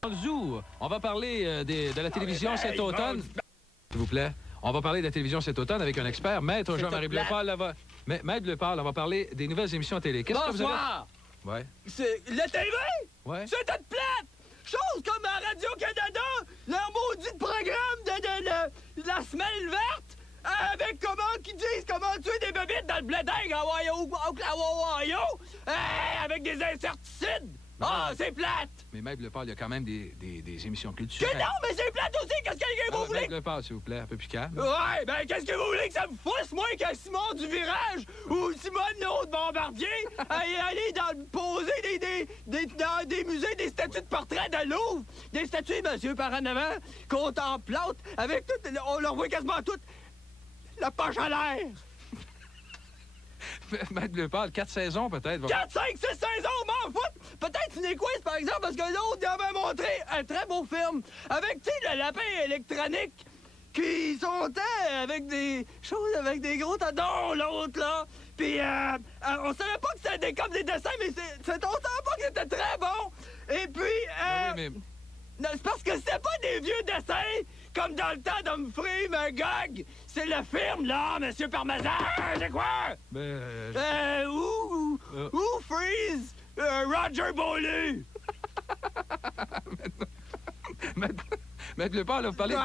Dans le zoo, on va parler de la télévision cet automne. S'il vous plaît. On va parler de la télévision cet automne avec un expert, Maître Jean-Marie Bleupaul. Maître Bleupaul, on va parler des nouvelles émissions télé. Qu'est-ce que vous avez... Bonsoir! Ouais. C'est la TV? Ouais. C'est toute plate! Chose comme à Radio-Canada, leur maudit programme de la semaine verte, avec qu'ils disent comment tuer des bébites dans le blé d'aigle à Ohio, avec des insecticides. Ah, c'est plate! Mais Maître Bleupaul, il y a quand même des émissions culturelles. Que non, mais c'est plate aussi! Qu'est-ce que vous voulez? Maître Bleupaul, s'il vous plaît, un peu plus calme. Ouais, ben qu'est-ce que vous voulez que ça me fousse, moi, que Simon du Virage ou Simone l'autre Bombardier aller poser dans des musées des statues de portrait de Louvre, des statues, monsieur, par en avant, contemplantes, avec tout, on leur voit quasiment toute la poche à l'air. Maître Bleupaul, 4 saisons peut-être. 4, 5, 6 saisons, m'en foutre! Peut-être Ciné-Quiz, par exemple, parce que l'autre, il avait montré un très beau film avec, tu sais, le lapin électronique qui sautait avec des choses, avec des gros tadons, l'autre, là. Puis, on savait pas que c'était comme des dessins, mais on savait pas que c'était très bon. Et puis, oui, mais... Non, c'est parce que c'était pas des vieux dessins, comme dans le temps d'Humphrey Magog. C'est le film, là, Monsieur Parmesan. C'est quoi? Ou Freeze, Roger Beaulieu. Maître Bleupaul, vous parlez...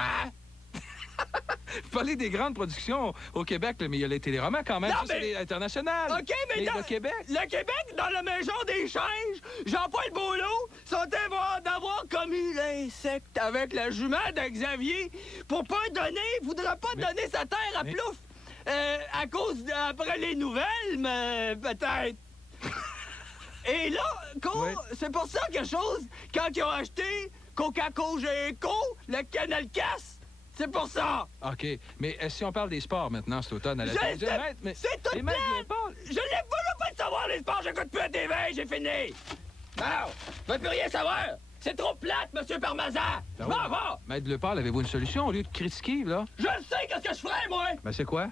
Vous parlez des grandes productions au Québec, là, mais il y a les téléromans quand même. Non, ça, c'est international. OK, mais le Québec. Le Québec, dans la maison d'échange, Jean-Paul Beaulieu sont d'avoir commis l'insecte avec la jument de Xavier pour pas donner, voudrait pas donner sa terre à Plouf. À cause après les nouvelles, mais peut-être. Et là, c'est pour ça quelque chose, quand ils ont acheté Coca-Cola Géco, le Canal Casse, c'est pour ça! OK. Mais si on parle des sports maintenant cet automne à la télévision... C'est tout plate! Je n'ai pas de savoir les sports, j'écoute plus la TV, j'ai fini! Non! Je veux plus rien savoir! C'est trop plate, Monsieur Parmesan! Ben M'en va! Maître Bleupaul, avez-vous une solution au lieu de critiquer, là? Je sais qu'est-ce que je ferais, moi! Ben c'est quoi?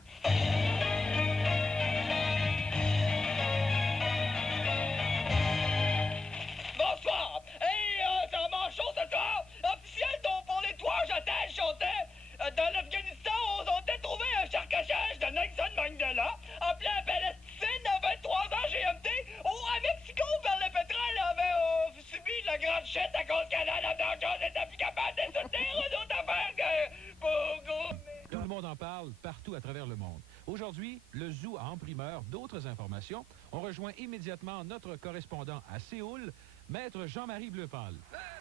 Bonsoir! Et dans mon show ce soir, officiel dont pour les 3 j'attends chantait dans l'Afghanistan, on a trouvé un charcachage de Nelson Mandela en plein Palestine à 23 ans GMT à Mexico vers le pétrole avait subi la grande chute à cause que la Jones n'était plus capable de soutenir d'autres affaires que... Tout le monde en parle partout à travers le monde. Aujourd'hui, le zoo a en primeur d'autres informations. On rejoint immédiatement notre correspondant à Séoul, Maître Jean-Marie Bleupaul.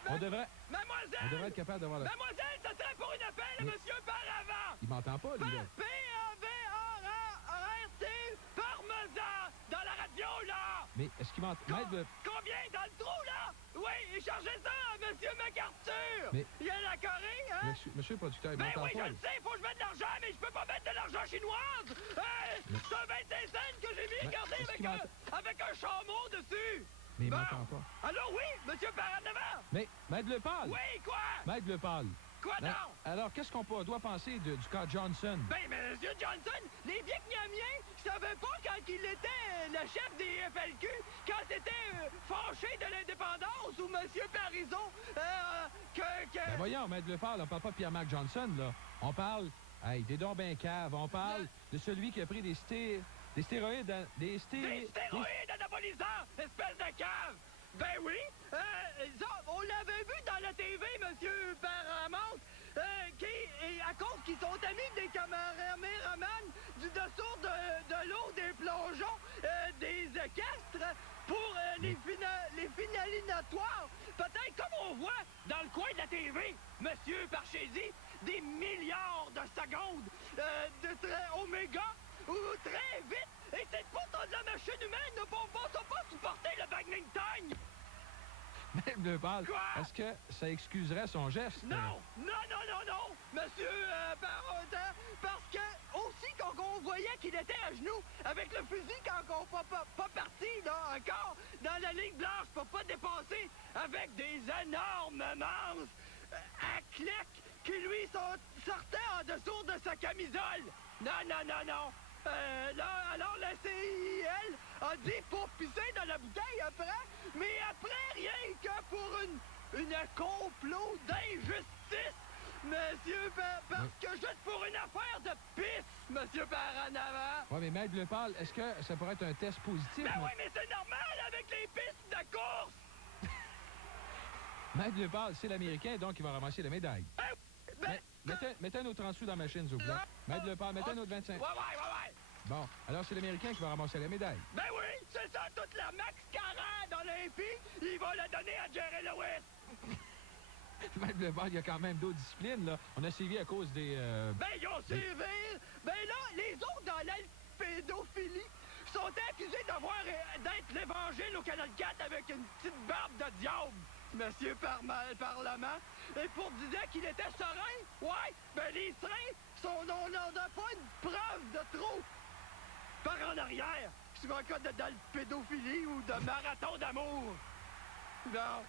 On devrait être capable d'avoir... Mademoiselle, ça serait pour une appel à Monsieur Paravant! Il m'entend pas, lui, là. P-A-V-A-R-T Parmesan! Dans la radio, là! Mais est-ce qu'il m'entend... Combien dans le trou, là? Oui, et chargez ça à Monsieur MacArthur! Mais... Il y a la Corée, hein? Monsieur le producteur, il m'entend oui, pas. je le sais, faut que je mette de l'argent, mais je peux pas mettre de l'argent chinoise! C'est un 25 cents que j'ai mis, regardez, avec un chameau dessus! Mais il m'entend pas. Alors oui, Monsieur Paravant! Mais, Maître Bleupaul! Oui, quoi? Maître Bleupaul! Quoi donc? Alors, qu'est-ce qu'on doit penser du cas Johnson? Ben, Monsieur Johnson, les Vietnamiens savaient pas quand il était le chef des FLQ, quand c'était fâché de l'indépendance, ou Monsieur Parizeau, Ben voyons, Maître Bleupaul, on parle pas de Pierre-Marc Johnson, là. On parle, des dons ben caves, on parle de celui qui a pris des stéroïdes... Des stéroïdes anabolisants, espèce de cave! Ben oui, on l'avait vu dans la TV, Monsieur Paramount, à cause qu'ils sont amis des caméramans du dessous de l'eau des plongeons des équestres pour les finalinatoires. Peut-être comme on voit dans le coin de la TV, Monsieur Parchési, des milliards de secondes de très oméga ou très vite. Et c'est pourtant de la machine humaine ne peut pas supporter le badminton! Maître Bleupaul, est-ce que ça excuserait son geste? Non! Monsieur Barodin, parce que aussi quand on voyait qu'il était à genoux, avec le fusil quand on pas parti là, encore dans la ligne blanche pour pas dépasser, avec des énormes manches à clec qui lui sortaient en dessous de sa camisole! Non! Alors la CIL a dit pour pisser dans la bouteille après, mais après rien que pour une une complot d'injustice, monsieur, parce que juste pour une affaire de pisse, monsieur Paranavant. Oui, mais Maître Lepal, est-ce que ça pourrait être un test positif? Ben oui, mais c'est normal avec les pistes de course! Maître Lepal, c'est l'Américain, donc il va ramasser la médaille. Mettez un autre 30 sous dans la machine, s'il vous plaît. Maître Lepal, mettez un autre 25. Ouais. Bon, alors c'est l'Américain qui va ramasser la médaille. Ben oui, c'est ça, toute la mascarade olympique, il va la donner à Jerry Lewis. Maître Lepal, il y a quand même d'autres disciplines, là. On a sévi à cause des... Ben, ils ont sévi. Ben là, les autres dans l'alpédophilie sont accusés d'être l'évangile au Canal 4 avec une petite barbe de diable, monsieur Parlement. Et pour dire qu'il était serein, ouais, ben les sereins, on n'en a pas une preuve de trop. Par en arrière, sur un cas d'alpédophilie ou de marathon d'amour. Non.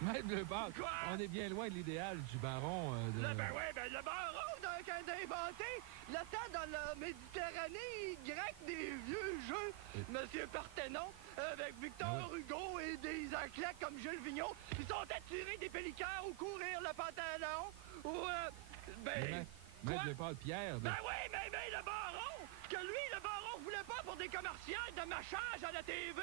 Maître Lepal, on est bien loin de l'idéal du baron de... Ben le baron qui a inventé le temps dans la Méditerranée grecque des vieux jeux, monsieur Parthénon, avec Victor Hugo et des athlètes comme Jules Vigneault, ils sont attirés des pélicans ou courir le pantalon, ou... Maître Lepal, Pierre... Ben oui, mais le baron, que lui, le baron voulait pas pour des commerciales de machage à la TV,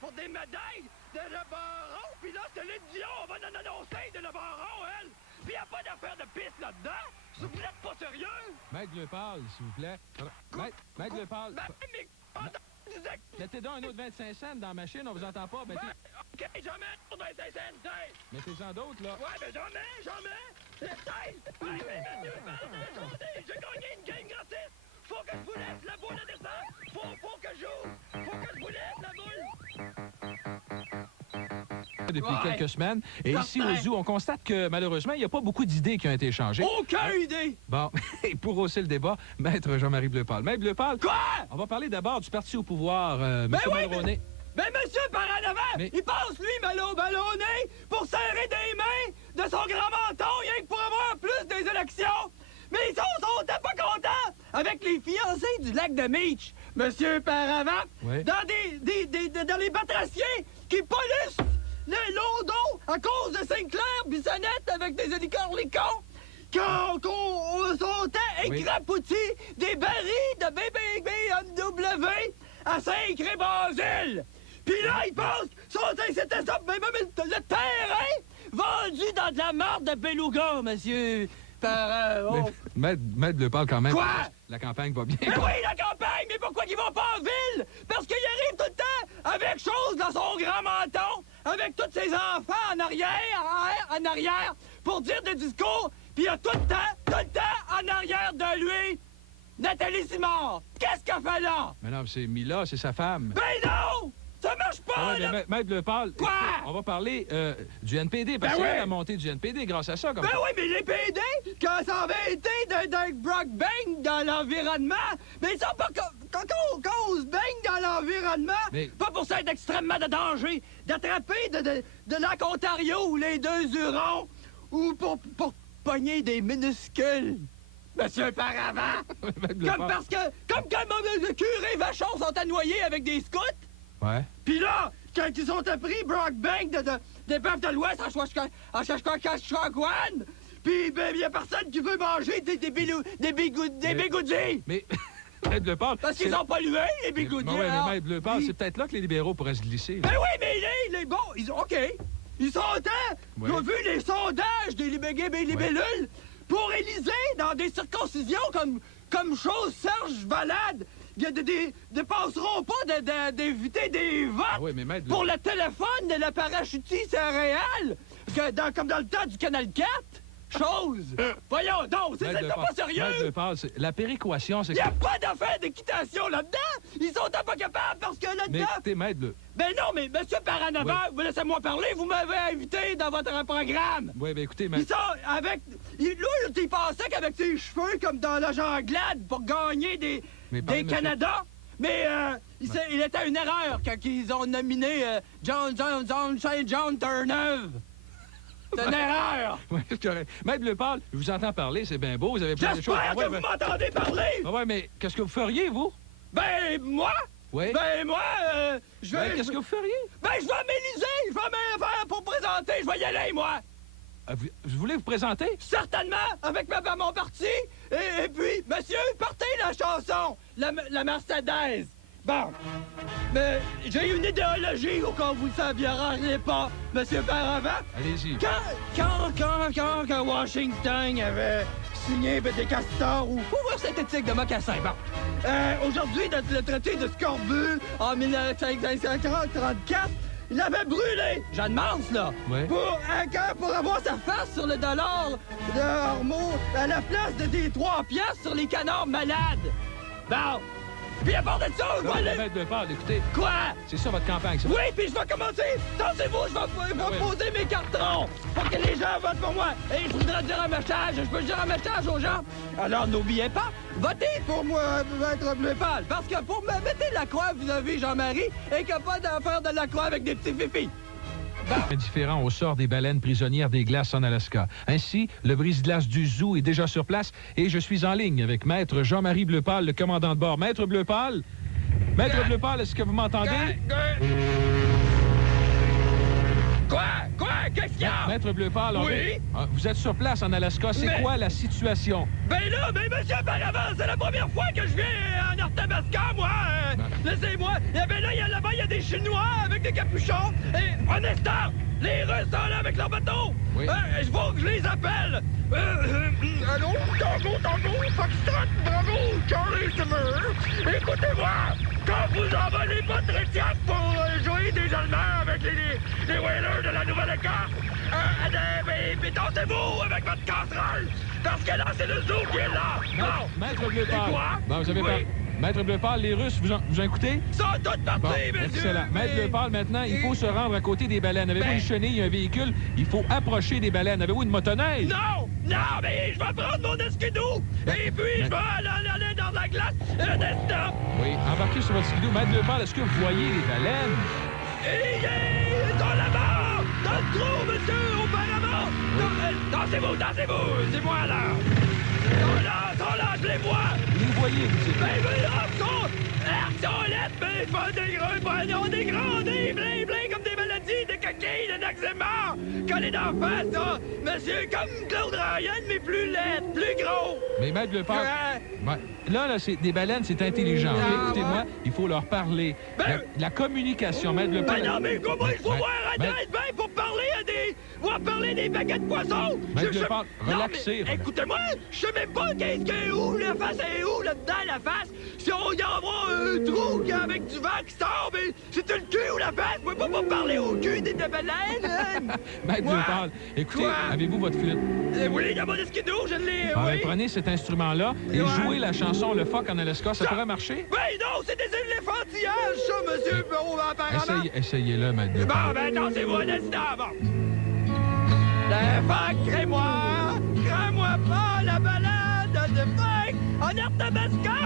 pour des médailles de le baron, puis là, c'est Dion, on va en annoncer de le baron, elle. Puis y a pas d'affaire de pisse là-dedans. Vous n'êtes pas sérieux? Maître Lepal, s'il vous plaît. Maître Lepal... Mettez donc un autre 25 cents dans la machine, on vous entend pas. OK, jamais pour 25 cents. Mettez-en d'autres, là. Ouais, mais jamais. J'ai gagné une game gratis. Faut que je vous laisse la boule à descendre. Faut que je joue. Faut que je vous laisse la boule. Depuis quelques semaines. Et ici, au zoo, on constate que, malheureusement, il n'y a pas beaucoup d'idées qui ont été échangées. Aucune idée! Bon, et pour hausser le débat, Maître Jean-Marie Lepal. Maître Lepal... Quoi? On va parler d'abord du parti au pouvoir, M. Mulroney. Mais monsieur Paranavant, il passe, lui, ballonné, pour serrer des mains de son grand menton, rien que pour avoir plus des élections. Mais ils sont pas contents avec les fiancés du lac de Meech, monsieur Paranavant, dans les batraciers qui polluent l'eau d'eau à cause de Sinclair Bissonnette avec des hélicorlicons qu'on sont écrapoutis des barils de BMW à Saint-Cré-Basile. Puis là, ils pensent que c'était ça, mais même le terrain vendu dans de la marde de beluga, monsieur. Maître Lepal, quand même. Quoi? La campagne va bien. Mais oui, la campagne, mais pourquoi qu'ils vont pas en ville? Parce qu'il arrive tout le temps avec chose dans son grand menton, avec tous ses enfants en arrière, pour dire des discours, puis il y a tout le temps, en arrière de lui, Nathalie Simard. Qu'est-ce qu'elle fait là? Mais non, c'est Mila, c'est sa femme. Ben non! Ça marche pas, là! Maître Lepal, quoi? On va parler du NPD, parce qu'il y a la montée du NPD grâce à ça. Ben oui, mais les PD, quand ça avait été d'un Brock Bang dans l'environnement, mais ils sont pas... Quand on se baigne dans l'environnement, pas pour ça être extrêmement de danger, d'attraper de lac Ontario ou les deux Hurons, ou pour pogner des minuscules. Monsieur Paravant! Comme quand le curé Vachon sont à noyer avec des scouts. Ouais. Puis là, quand ils ont appris Brock Bang des peuples de l'Ouest en Saskatchewan, puis il y a personne qui veut manger des bigoudis. Mais... Maître Lepal... Parce qu'ils ont pollué, les bigoudis. Oui, mais Maître Lepal, c'est peut-être là que les libéraux pourraient se glisser. Ben oui, mais il est bon. OK. Ils sont Ils ont vu les sondages des libellules pour Élysée dans des circoncisions comme chose Serge Valade. Dépasseront pas d'éviter des votes pour le téléphone de la parachutie céréale, comme dans le temps du Canal 4. Chose! Voyons donc, c'est pas sérieux! Maître Lepal, la péréquation, c'est... Il n'y a pas d'affaire d'équitation là-dedans! Ils sont pas capables parce que là-dedans... Mais écoutez, Maître Ben non, mais monsieur Paranavant, vous laissez-moi parler, vous m'avez invité dans votre programme! Oui, ben écoutez, Maître... Ils sont avec... Lui, il pensait qu'avec ses cheveux, comme dans la Janglade, pour gagner des Canada... Mais il était une erreur quand ils ont nominé John Terre-Neuve. C'est une erreur! Oui, c'est correct. Maître Lepal, je vous entends parler, c'est bien beau, vous avez plein de choses... J'espère que vous m'entendez parler! Oui, mais qu'est-ce que vous feriez, vous? Ben, moi? Oui? Ben, moi, je vais... Ben, qu'est-ce que vous feriez? Ben, je vais m'éliser! Je vais me faire pour présenter! Je vais y aller, moi! Vous voulez vous présenter? Certainement! Avec mon parti! Et puis, monsieur, partez la chanson! La Mercedes! Bon, mais j'ai une idéologie au cas où vous ne saviez pas, monsieur Paravant. Allez-y. Quand Washington avait signé des castors ou ouvrir synthétique de mocassin, bon. Aujourd'hui, le traité de Scorbut, en 1934, il avait brûlé Jeanne Mance, là, ouais. pour avoir sa face sur le dollar de Hormuz à la place des 3 piastres sur les canards malades. Bon. Puis à part de ça, je vais aller... Maître Lepage, écoutez. Quoi? C'est ça votre campagne, ça? Oui, puis je vais commencer. Dansez-vous, je vais poser mes cartons pour que les gens votent pour moi. Et je voudrais dire un message, je peux dire un message aux gens. Alors n'oubliez pas, votez pour moi, Maître Lepage. Parce que pour me mettre la croix, vous avez Jean-Marie, et capable d'en faire de la croix avec des petits fifis. Différent au sort des baleines prisonnières des glaces en Alaska. Ainsi, le brise-glace du zoo est déjà sur place et je suis en ligne avec Maître Jean-Marie Bleupal, le commandant de bord. Maître Bleupal? Maître Bleupal, est-ce que vous m'entendez? Quoi? Qu'est-ce qu'il y a? Maître Bleupal, oui? Vous êtes sur place en Alaska. C'est quoi la situation? Ben là, monsieur Paravant, c'est la première fois que je viens en Arthabasca, moi. Laissez-moi. Ben là, là-bas, il y a des Chinois avec des capuchons. Et un instant, les Russes sont là avec leur bateau. Oui. Il faut que je les appelle. Allô? Tango, Foxtrot, bravo, Charlie Simmer. Écoutez-moi. Quand vous envolez pas de Trétiac pour jouer des Allemands avec les Whalers de la Nouvelle-Écosse, mais dansez-vous avec votre casserole! Parce que là, c'est le zoo qui est là! Non! Maître Bleupal! Quoi? Bon, vous avez pas... Maître Bleupal, les Russes vous ont écouté? Sont toutes parties, messieurs! Excellent. Maître Bleupal, maintenant, il faut se rendre à côté des baleines. Avez-vous une chenille, un véhicule? Il faut approcher des baleines. Avez-vous une motoneige? Non! Non, mais je vais prendre mon esquidou! Et puis, je vais aller dans la glace un instant! Oui, embarquez sur votre skidoo. Maître Bleupal, est-ce que vous voyez les baleines? Ils sont là-bas! Dans le trou, monsieur, auparavant! Dansez-vous! C'est moi, là! Ils sont là, je les vois! Vous les voyez, vous êtes... Ils sont lettres, mais pas des gros, des grands, des blés, comme des maladies, des coquilles, des eczéma! Collés d'en face, ça! Monsieur, comme Claude Ryan, mais plus lettres, plus gros! Mais Maître Bleupal... Là, c'est des baleines, c'est intelligent. Écoutez-moi, il faut leur parler. La communication, Maître Bleupal... Non, mais comment il faut voir un iceberg pour parler à des... Pour parler des baguettes de poisson! Maître Bleupal, relaxez. Écoutez-moi, je sais même pas qu'est-ce qu'il y a où, la face est où, là-dedans, la face. Si on y envoie un trou avec du vent qui sort, mais c'est le cul ou la face? Moi, pas parler au cul des baleines! Maître Bleupal, écoutez, avez-vous votre flûte? Oui, dans mon esquidou, je l'ai, oui. Prenez cet instrument-là et jouez la chanson Le Phoque en Alaska. Ça pourrait marcher? Ben non, c'est des éléphantillages, ça, monsieur, apparemment. Essayez-le, Maître Bleupal. Bon, ben dansez-vous un instant, bon. Le phoque, crée-moi pas la balade de phoque en Arthabasca!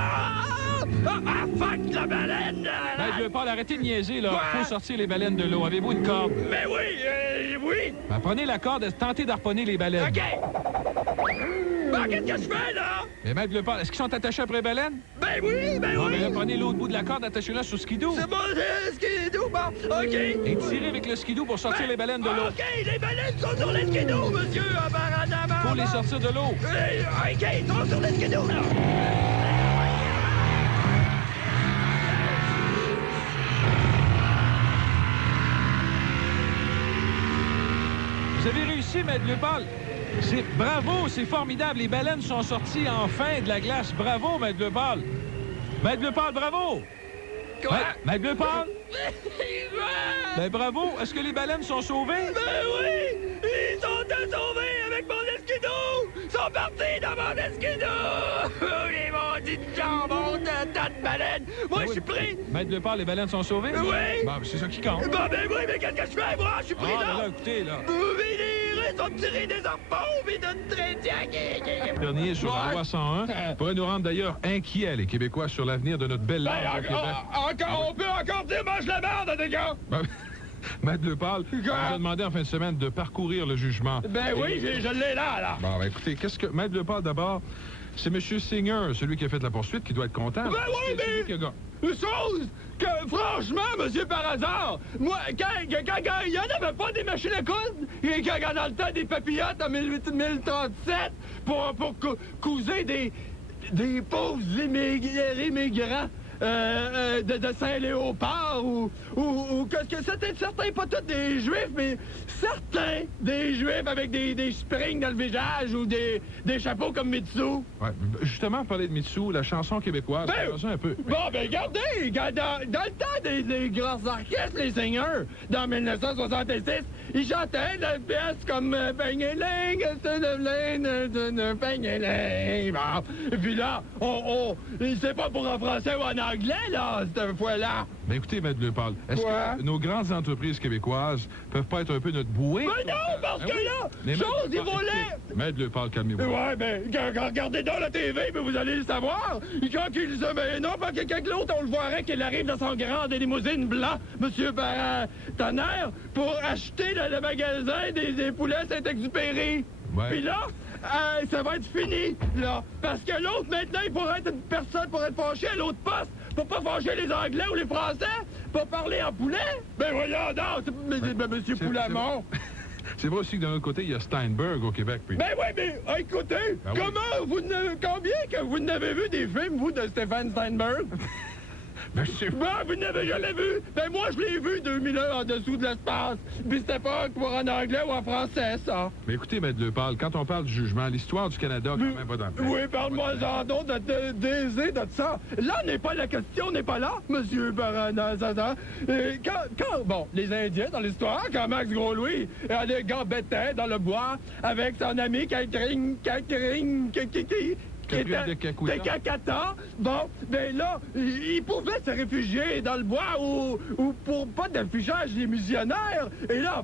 Fuck la baleine! Maître Bleupal, arrêtez de niaiser, là. Il faut sortir les baleines de l'eau. Avez-vous une corde? Mais oui! Ben, prenez la corde et tentez d'harponner les baleines. OK! Ben, qu'est-ce que je fais, là? Mais Maître Bleupal, est-ce qu'ils sont attachés après les baleines? Ben oui! Mais là, prenez l'autre bout de la corde, attachez-le sur le skidoo. C'est bon, skidoo, bon, OK! Et tirez avec le skidoo pour sortir les baleines de l'eau. OK, les baleines sont sur le skidoo, monsieur, apparemment! Faut les sortir de l'eau. OK, ils sont sur le skidoo, là! Vous avez réussi, Maître Bleupal. Bravo, c'est formidable. Les baleines sont sorties enfin de la glace. Bravo, Maître Bleupal. Maître Bleupal, bravo. Quoi? Maître Bleupal? Ben bravo. Est-ce que les baleines sont sauvées? Ben oui! Ils sont sauvés avec mon esquidou! Ils sont partis dans mon esquidou! Les maudits jambons de tas de baleines! Moi, je suis pris! Maître Bleupal, les baleines sont sauvées? Oui! Bon, c'est ça qui compte. Bon, ben oui, mais qu'est-ce que je fais, moi? Je suis pris, là! Là, écoutez, là. Mais les Russes ont tiré des harpons et de Trétiac! Dernier sur la loi 101 pourrait nous rendre d'ailleurs inquiets, les Québécois, sur l'avenir de notre belle langue au Québec. On peut encore dire mange la merde, les gars! Maître Lepal, on vous a demandé en fin de semaine de parcourir le jugement. Ben oui, je l'ai là. Bon, ben écoutez, qu'est-ce que... Maître Lepal, d'abord, c'est M. Singer, celui qui a fait la poursuite, qui doit être content. Ben oui, mais... Chose que, franchement, monsieur par hasard, moi, quand il n'y en avait pas des machines à coudre, et quand dans le temps des papillotes en 1037 pour couser des pauvres immigrants de Saint-Léopard ou que c'était certains, pas tous des juifs, mais certains des juifs avec des springs dans le visage ou des chapeaux comme Mitsu. Ouais, justement, parler de Mitsu, la chanson québécoise, ça un peu. Bon, ben regardez, dans le temps des grands orchestres, les seigneurs, dans 1966, ils chantaient des pièces comme Pengeling, Pengeling. Bon, puis là, c'est pas pour en français ou en anglais, là, cette fois-là. Ben écoutez, Maître Lepal, est-ce que nos grandes entreprises québécoises peuvent pas être un peu notre bouée? Mais non, parce que là, chose, ils volaient! Maître Lepal, calmez-vous. Ouais, ben, regardez dans la TV, mais vous allez le savoir. Quand ils se... Ben non, parce que quand l'autre, on le voirait qu'il arrive dans son grand limousine blanc, monsieur Tonnerre, pour acheter dans le magasin des poulets Saint-Exupéry. Ouais. Puis là, ça va être fini, là. Parce que l'autre, maintenant, il pourrait être une personne pour être fâché à l'autre poste. Pour pas fâcher les Anglais ou les Français. Pour parler en poulet. Ben voyons donc, monsieur Poulamont. C'est vrai aussi que d'un autre côté, il y a Steinberg au Québec. Puis... Ben oui, mais écoutez, combien que vous n'avez vu des films, vous, de Stephen Steinberg? Ben, vous n'avez jamais vu? Ben moi, je l'ai vu 2000 heures en dessous de l'espace. Puis c'était pas pour en anglais ou en français, ça. Mais écoutez, Maître Lepal, quand on parle du jugement, l'histoire du Canada, quand même, va dans le temps. Oui, parle-moi-en donc de ça. Là, la question n'est pas là, monsieur Baranazada. Bon, les Indiens, dans l'histoire, quand Max Gros-Louis allait gambetait dans le bois avec son ami Catherine Kakata, bon, ben là, ils pouvaient se réfugier dans le bois ou pour pas d'affichage des missionnaires. Et là,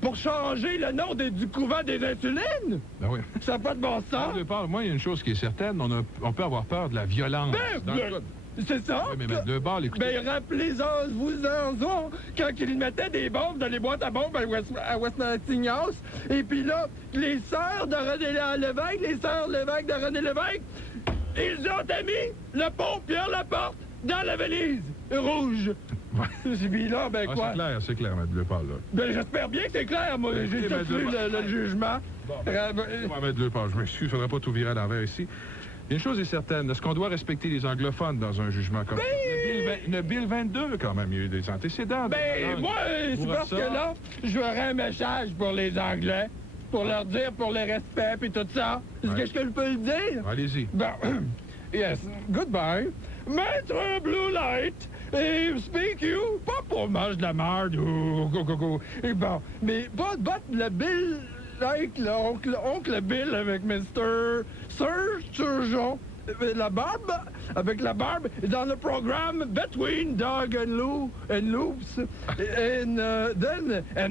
pour changer le nom du couvent des insulines. Ben oui. Ça n'a pas de bon sens. Moi, il y a une chose qui est certaine, on peut avoir peur de la violence. C'est ça? Oui, mais Maître Lepal, écoutez... Ben, rappelez-en, quand ils mettaient des bombes dans les boîtes à bombes à Westinghouse, et puis là, les sœurs de René Lévesque, de René Lévesque, ils ont mis le pont Pierre Laporte dans la valise rouge. Puis là, ben quoi? C'est clair, Maître Lepal, là. Ben, j'espère bien que c'est clair, moi. J'ai tout lu le jugement. Maître Lepal, je m'excuse, il ne faudrait pas tout virer à l'envers ici. Une chose est certaine, est-ce qu'on doit respecter les anglophones dans un jugement comme ça? Le Bill 22, quand même, il y a eu des antécédents. Ben, moi, c'est parce que là, j'aurais un message pour les Anglais, pour leur dire, pour le respect et tout ça. Est-ce que je peux le dire? Allez-y. Bon, yes, goodbye. Maître Blue Light, speak you, pas pour manger de la merde ou bon, mais pas le Bill... Like l'oncle Bill avec Mr. Sir Surgeon. Avec la barbe, dans le programme Between Dog and Loops. And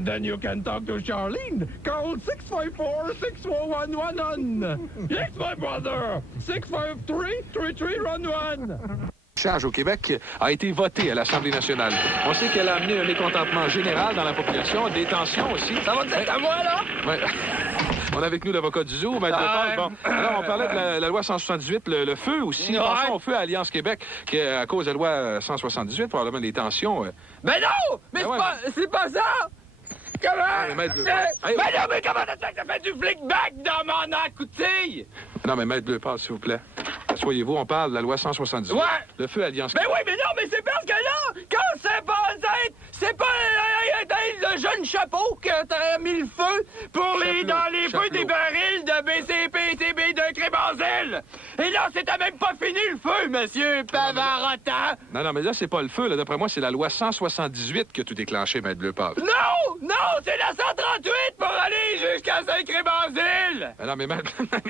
then you can talk to Charlene. Call 654-6111. Yes, my brother. 653-3311. Au Québec a été voté à l'Assemblée nationale. On sait qu'elle a amené un mécontentement général dans la population, des tensions aussi. Ça va être à moi, là? Ouais. On a avec nous l'avocat du Zoo, Maître Lepal. Bon, alors, on parlait de la loi 178, le feu aussi. Pensons au feu à Alliance Québec, qui est à cause de la loi 178, probablement des tensions. Mais non! Mais c'est pas ça! Comment? Mais comment ça fait du flick-back dans mon acoutille? Non, mais Maître Lepal, s'il vous plaît. Soyez-vous, on parle de la loi 178. Ouais! Le feu Alliance Québec. Mais oui, mais non, mais c'est parce que là, quand c'est pas le jeune chapeau que t'as mis le feu dans les feux des barils de BCP-TB de Crébanzil. Et là, c'était même pas fini le feu, monsieur Pavarotin. Non, mais là, c'est pas le feu. Là. D'après moi, c'est la loi 178 qui a tout déclenché, Maître Lepal. Non, c'est la 138 pour aller jusqu'à Saint-Crébanzil. Non, mais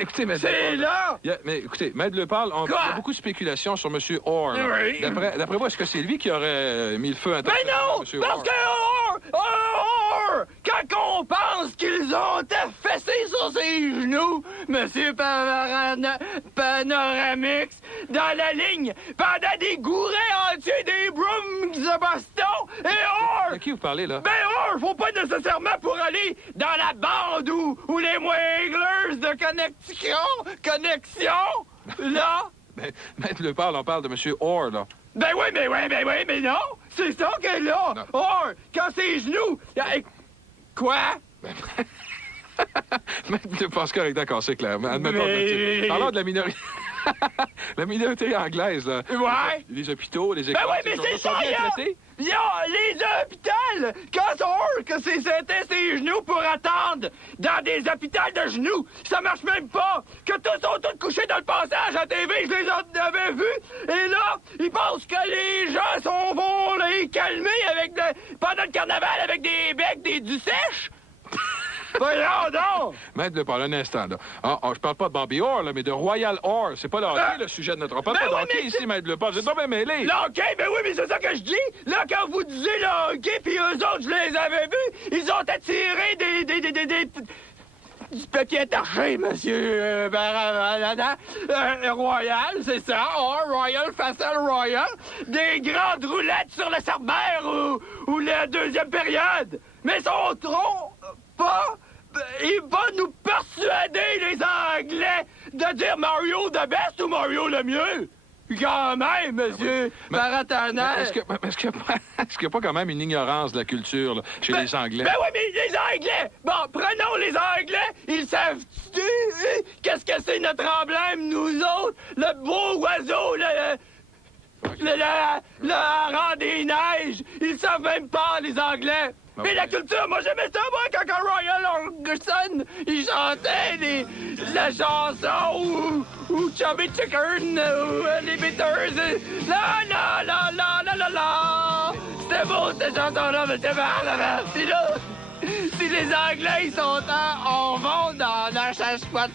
écoutez, Maître c'est là. Mais écoutez, Maître Lepal, il y a beaucoup de spéculations sur M. Orr. Oui. D'après moi, est-ce que c'est lui qui aurait mis le feu à Mais non, parce que Orr, quand on pense qu'ils ont affaissé sur ses genoux, monsieur Panoramix, dans la ligne pendant des gourets entiers des Brooms de Boston. Et or! À qui vous parlez, là? Ben or, faut pas nécessairement pour aller dans la bande ou les Wranglers de connexion, là. Ben, Maître Lepal, on parle de M. Orr, là. Ben oui, mais non! C'est ça qu'elle a! Non. Or, quand ses genoux... Quoi? Maître Lepal, c'est correct, d'accord, c'est clair. Admettons, parlons de la minorité... la minorité anglaise, là. Ouais! Les hôpitaux, les écoles... Ben oui, mais c'est ça, les hôpitaux! Quand c'était ses genoux pour attendre dans des hôpitaux de genoux, ça marche même pas! Que tous sont tous couchés dans le passage à TV, je les avais vus, et là, ils pensent que les gens vont les calmer pendant le carnaval avec des becs, du sèche! Voyons donc! Maître Lepal, un instant, là. Je parle pas de Bobby Orr, là, mais de Royal Orr. C'est pas le hockey, le sujet de notre... On parle pas de hockey ici, Maître Lepal. Vous êtes pas bien mêlés. Le hockey, ben oui, mais c'est ça que je dis! Là, quand vous disiez le hockey, puis eux autres, je les avais vus, ils ont attiré du papier attaché, monsieur Royal, c'est ça, Royal, Facile Royal, des grandes roulettes sur le Cerbère ou la deuxième période. Mais sont trop pas... Il va nous persuader, les Anglais, de dire Mario the best ou Mario le mieux. Quand même, monsieur Baratana. Est-ce qu'il n'y a pas quand même une ignorance de la culture là, chez les Anglais? Ben oui, mais les Anglais! Bon, prenons les Anglais! Ils savent qu'est-ce que c'est notre emblème, nous autres? Le beau oiseau, le hareng des neiges! Ils savent même pas, les Anglais! Mais la culture, moi j'aimais ça, moi, quand Royal Orgerson, il chantait la chanson ou Chubby Chicken ou les Beaters. La. C'était beau, cette chanson-là, mais c'était mal. Puis là, si les Anglais, ils sont en vont dans la chasse-squat,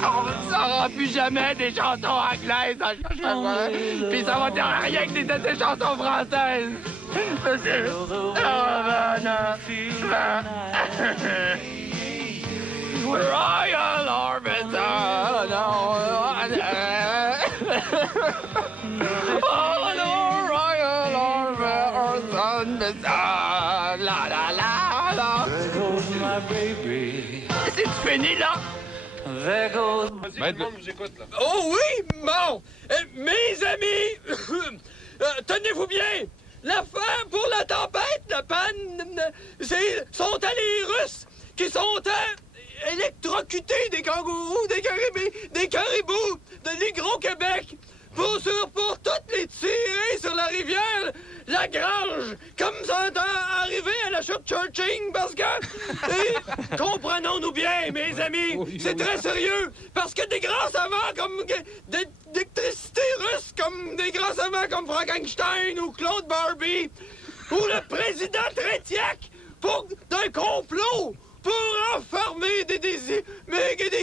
on ne saura plus jamais des chansons anglaises dans le chasse-squat. Puis ça va dire rien que des chansons françaises. Monsieur. Royal Orbison. Oh no, Royal Orbison. La. C'est fini là? There goes... Maître, nous écoute, là. Oh oui, bon. Mes amis, tenez-vous bien. La fin pour la tempête, la panne, sont les Russes qui sont électrocutés des kangourous, des caribous, de l'Hydro-Québec pour toutes les tirer sur la rivière Lagrange, comme ça est arrivé à la chute Churching, parce que, comprenons-nous bien, mes amis, c'est très sérieux, parce que des grands savants comme d'électricité russe, comme des grands savants comme Frankenstein ou Claude Barbie, ou le président Tretiak, d'un complot pour enfermer des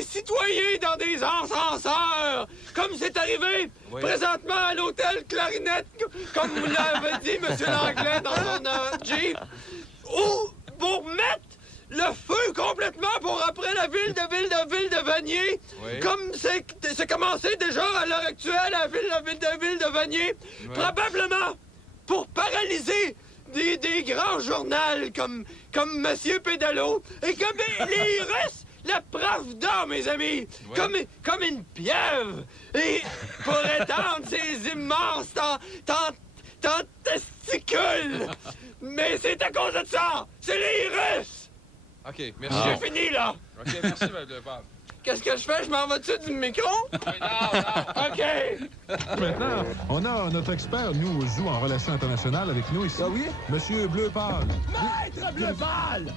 citoyens dans des ascenseurs, comme c'est arrivé présentement à l'hôtel Clarinette, comme vous l'avez dit, M. Langlais, dans son Jeep, ou pour mettre le feu complètement pour après la ville de Vanier, comme c'est commencé déjà à l'heure actuelle, la ville de Vanier, probablement pour paralyser des grands journaux comme Monsieur Pédalo et comme les Russes, la Pravda, mes amis, comme une pieuvre, et pour étendre ses immenses testicules. Mais c'est à cause de ça, c'est les Russes. OK, merci. J'ai fini, là. OK, merci, Maître Lepal. Qu'est-ce que je fais? Je m'en vais-tu du micro? Non. OK. Maintenant, on a notre expert, nous, au zoo en relations internationales avec nous ici. Ah oui? Monsieur Bleu Pâle. Maître Bleu Pâle!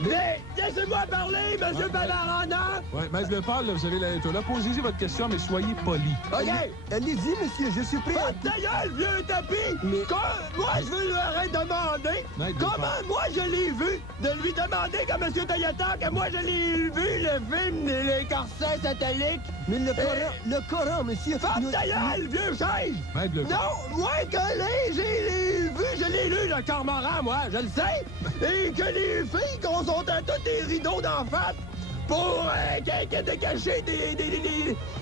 Mais laissez-moi parler, Monsieur Balarana! Oui, Maître Bleu Pâle, vous avez la lettre là. Posez-y votre question, mais soyez poli. OK. Allez-y, monsieur, je suis prêt. Ta gueule, vieux tapis! Mais... Moi, je veux leur demander comment moi je l'ai vu, de lui demander comme Monsieur Toyota que moi je l'ai vu, le film Les corsets satellites. Mais le Coran, monsieur... Ferme ta gueule, vieux singe! Maître Bleu Pâle. Non, moi, je l'ai lu, le cormoran, moi, je le sais. Et que les filles, qu'on sont à tous des rideaux d'en face. pour dégager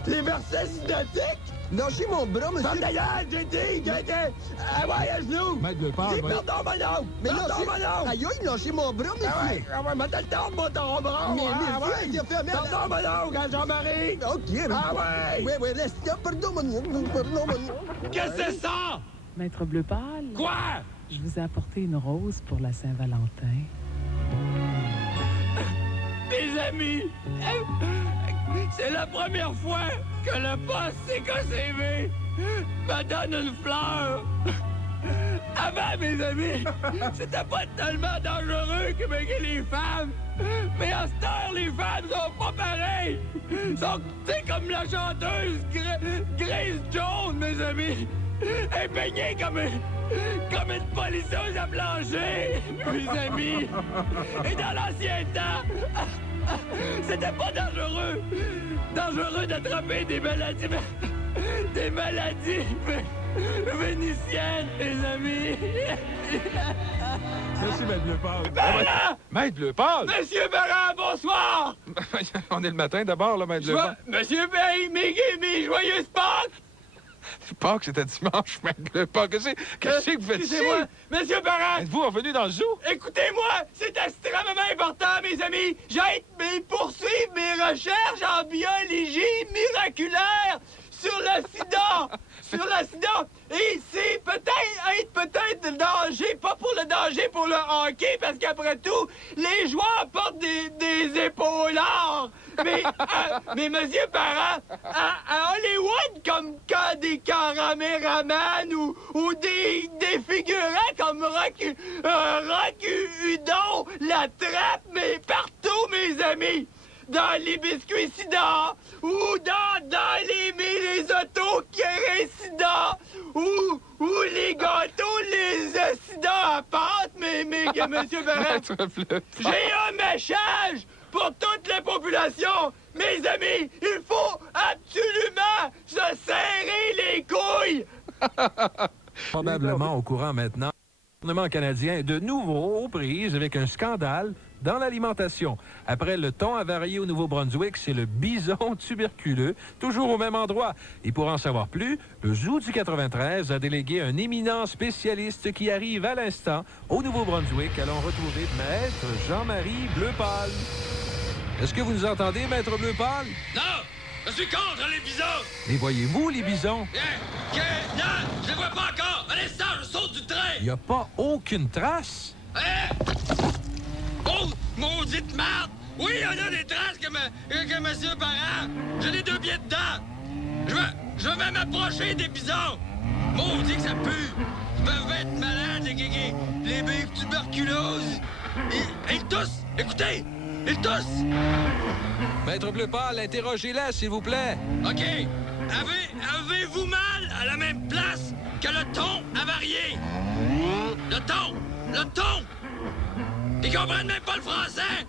les versets synoptiques. Lâchez mon bras, monsieur. Ferme ta gueule, j'ai dit. Ouais, à genoux. Maître Lepage, Dis pardon, mon oncle. Mais Pardon, lâchez... mon oncle. Aïe, aïe, lâchez mon bras, monsieur. Mais t'as le temps, moi, ton bras. Mais monsieur, il a fait mal. Pardon, mon oncle, à Jean-Marie. OK. Ah ouais. Oui, laisse. Pardon, mon oncle. Qu'est-ce que c'est ça? Maître Bleu Pâle. Quoi? Je vous ai apporté une rose pour la Saint-Valentin. Mes amis, c'est la première fois que le poste CKCV me donne une fleur. Avant, mes amis, c'était pas tellement dangereux que les femmes. Mais à cette heure, les femmes sont pas pareilles. Sont, tu sais, comme la chanteuse Grace Jones, mes amis. Elle est baignée comme une polisseuse à plancher, mes amis. Et dans l'ancien temps, c'était pas dangereux. Dangereux d'attraper des maladies vénitiennes, mes amis. Merci, Maître Lepage. Barra! Maître Lepage! Monsieur Barra, bonsoir! On est le matin d'abord, là, Maître Lepage. Monsieur Berry, mes joyeuses Pâques! Pâques, c'était dimanche, Maître Lepage. Qu'est-ce que vous faites ici? Excusez-moi, Monsieur Barra! Êtes-vous revenu dans le zoo? Écoutez-moi, c'est extrêmement important, mes amis. J'ai poursuivre mes recherches en biologie miraculaire sur le sida. Sur le sida. Et c'est peut-être le danger, pas pour le danger pour le hockey, parce qu'après tout, les joueurs portent des épaulards. Mais Monsieur Parent, à Hollywood, comme quand des caméramans ou des figurants comme Rock Udon la trappe, mais partout, mes amis. Dans les biscuits sida, ou dans les autos qui sida, ou les gâteaux, les sida à pâte, mais Monsieur Barrett, j'ai un message pour toute la population. Mes amis, il faut absolument se serrer les couilles. Probablement au courant maintenant. Le gouvernement canadien est de nouveau aux prises avec un scandale dans l'alimentation. Après le thon avarié au Nouveau-Brunswick, c'est le bison tuberculeux, toujours au même endroit. Et pour en savoir plus, le Zoo du 93 a délégué un éminent spécialiste qui arrive à l'instant au Nouveau-Brunswick. Allons retrouver Maître Jean-Marie Bleu Pâle. Est-ce que vous nous entendez, Maître Bleu Pâle? Non! Je suis contre les bisons! Les voyez-vous, les bisons? Non! Je les vois pas encore! À l'instant, je saute du train! Il n'y a pas aucune trace? Oh! Maudite marde! Oui, il y en a des traces que Monsieur Parent! J'ai les 2 pieds dedans! Je vais même m'approcher des bisons! Maudit que ça pue! Ils peuvent être malades, les bébés tuberculoses! Ils toussent! Écoutez! Ils toussent! Maître Bleu Pâle, interrogez-la, s'il vous plaît. OK. Avez-vous mal à la même place que le thon avarié? Le thon! Ils comprennent même pas le français!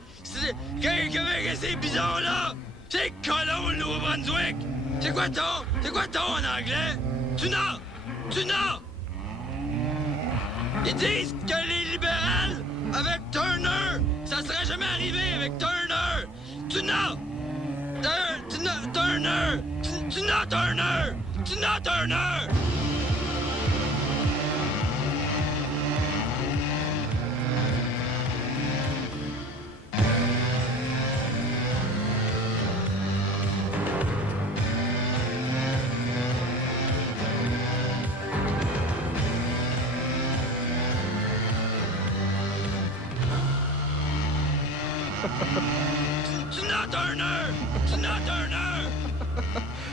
Que ces bisons-là? C'est colon, le Nouveau-Brunswick! C'est quoi thon en anglais? Tuna! Ils disent que les libérales, avec Turner, ça serait jamais arrivé avec Turner! Tuna!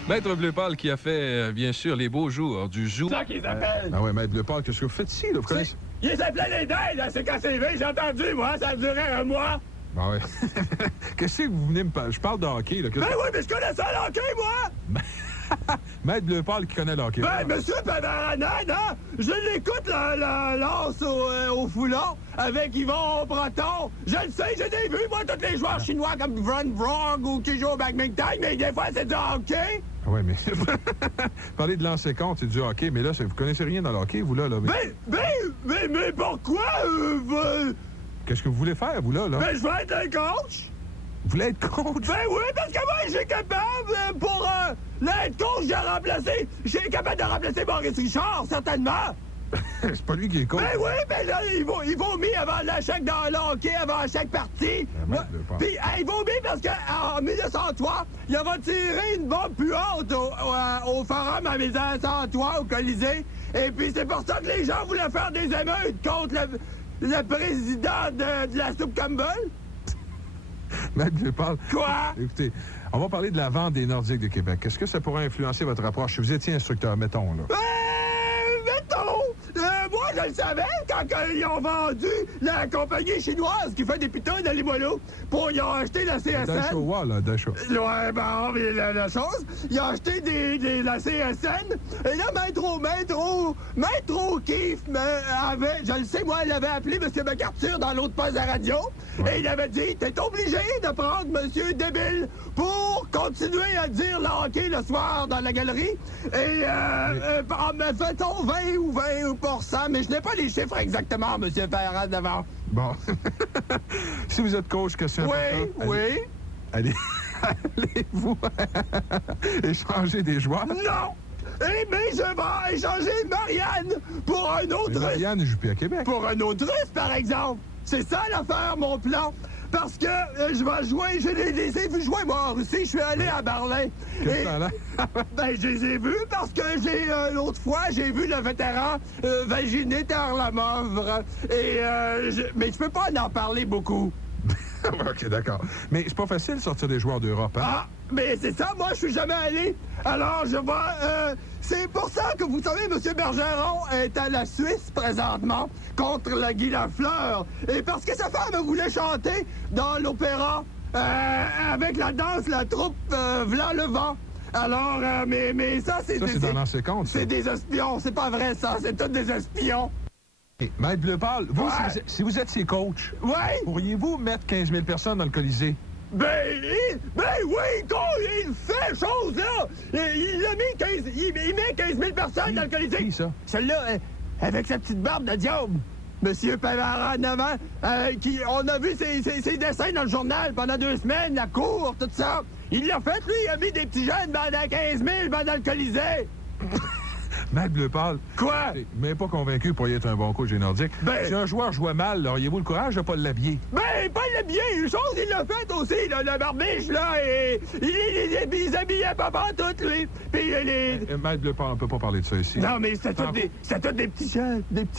Maître Bleu Pâle qui a fait, bien sûr, les beaux jours du zoo. C'est ça qu'ils appellent. Ah ouais, Maître Bleu Pâle, qu'est-ce que vous faites ici, là? Vous connaissez? Ils s'appelaient les dindes à CKCV, j'ai entendu, moi, ça durait un mois. Ben ouais. Qu'est-ce que vous venez me parler? Je parle de hockey, là. Ben oui, mais je connais ça, le hockey, moi! Maître Bleu Pâle qui connaît le hockey. Ben, Monsieur Pavaranade, hein? Je l'écoute, la lance au foulon avec Yvon Breton. Je le sais, j'ai des vues, moi, tous les joueurs chinois comme Vron Vrong ou qui jouent au badminton, mais des fois, c'est du hockey. Oui, mais parler de lancer compte, c'est du hockey, mais là, vous connaissez rien dans le hockey, vous, là? Mais pourquoi, Qu'est-ce que vous voulez faire, vous, là? Ben, je veux être un coach. Vous voulez être coach? Ben oui, parce que moi, je suis capable pour l'être coach, je suis capable de remplacer Maurice Richard, certainement. C'est pas lui qui est coach. Ben oui, ben là, ils vont mis avant chaque dans le hockey, avant chaque partie. Puis ils vont mis parce qu'en 1903, ils ont tiré une bombe puante au forum à 1903, au Colisée. Et puis c'est pour ça que les gens voulaient faire des émeutes contre le président de la soupe Campbell. Maître Bleupaul. Quoi? Écoutez, on va parler de la vente des Nordiques de Québec. Est-ce que ça pourrait influencer votre approche? Si vous étiez instructeur, mettons, là. Moi, je le savais quand ils ont vendu la compagnie chinoise qui fait des pitons dans les moineaux. Ils ont acheté la CSN. Dashaw, là, Dashaw. Ouais, ben, la chose. Ils ont acheté la CSN. Et là, Maître O'Keefe avait, je le sais, moi, il avait appelé M. McArthur dans l'autre poste de la radio. Ouais. Et il avait dit, t'es obligé de prendre M. Débile pour continuer à dire le hockey le soir dans la galerie. Et, mettons 20 ou 20%, mais je n'ai pas les chiffres exactement, M. Ferrand, devant. Bon. Si vous êtes coach, question importante. Oui. Allez-vous échanger des joueurs? Non! Mais je vais échanger Marianne pour un autre... Marianne ne joue plus à Québec. Pour un autre risque, par exemple. C'est ça l'affaire, mon plan. Parce que je vais jouer, je les ai vus jouer, moi, en Russie. Je suis allé à Berlin. Qu'est-ce que ça a l'air? Ben, je les ai vus parce que l'autre fois, j'ai vu le vétéran Vaginé Tarlamov. Mais je peux pas en parler beaucoup. OK, d'accord. Mais c'est pas facile de sortir des joueurs d'Europe, hein? Ah, mais c'est ça, moi, je suis jamais allé. Alors, je vais... c'est pour ça que, vous savez, M. Bergeron est à la Suisse présentement contre le Guy Lafleur. Et parce que sa femme voulait chanter dans l'opéra avec la danse, la troupe V'là le vent. Alors, mais ça, c'est... Ça, c'est dans l'ancien compte, ça. C'est des espions, c'est pas vrai, ça. C'est tous des espions. Hey, Maître Bleupaul, vous, si vous étiez coach, pourriez-vous mettre 15 000 personnes dans le Colisée? Ben oui, il fait chose, là! Il a mis 15... Il met 15 000 personnes dans le Colisée. Qui, ça? Celui-là, avec sa petite barbe de diable. Monsieur Pavara en avant, on a vu ses dessins dans le journal pendant 2 semaines, la cour, tout ça. Il l'a fait, lui, il a mis des petits jeunes pendant 15 000 dans le Colisée. Maître Bleupaul. Quoi? Mais pas convaincu pour y être un bon coach des Nordiques. Si un joueur jouait mal, auriez-vous le courage de pas l'habiller? Ben, pas l'habiller. Une chose, il l'a fait aussi, là, le barbiche, là, et il s'habillait pas tout, lui. Puis Maître Bleupaul, on peut pas parler de ça ici. Non, mais c'est tous des petits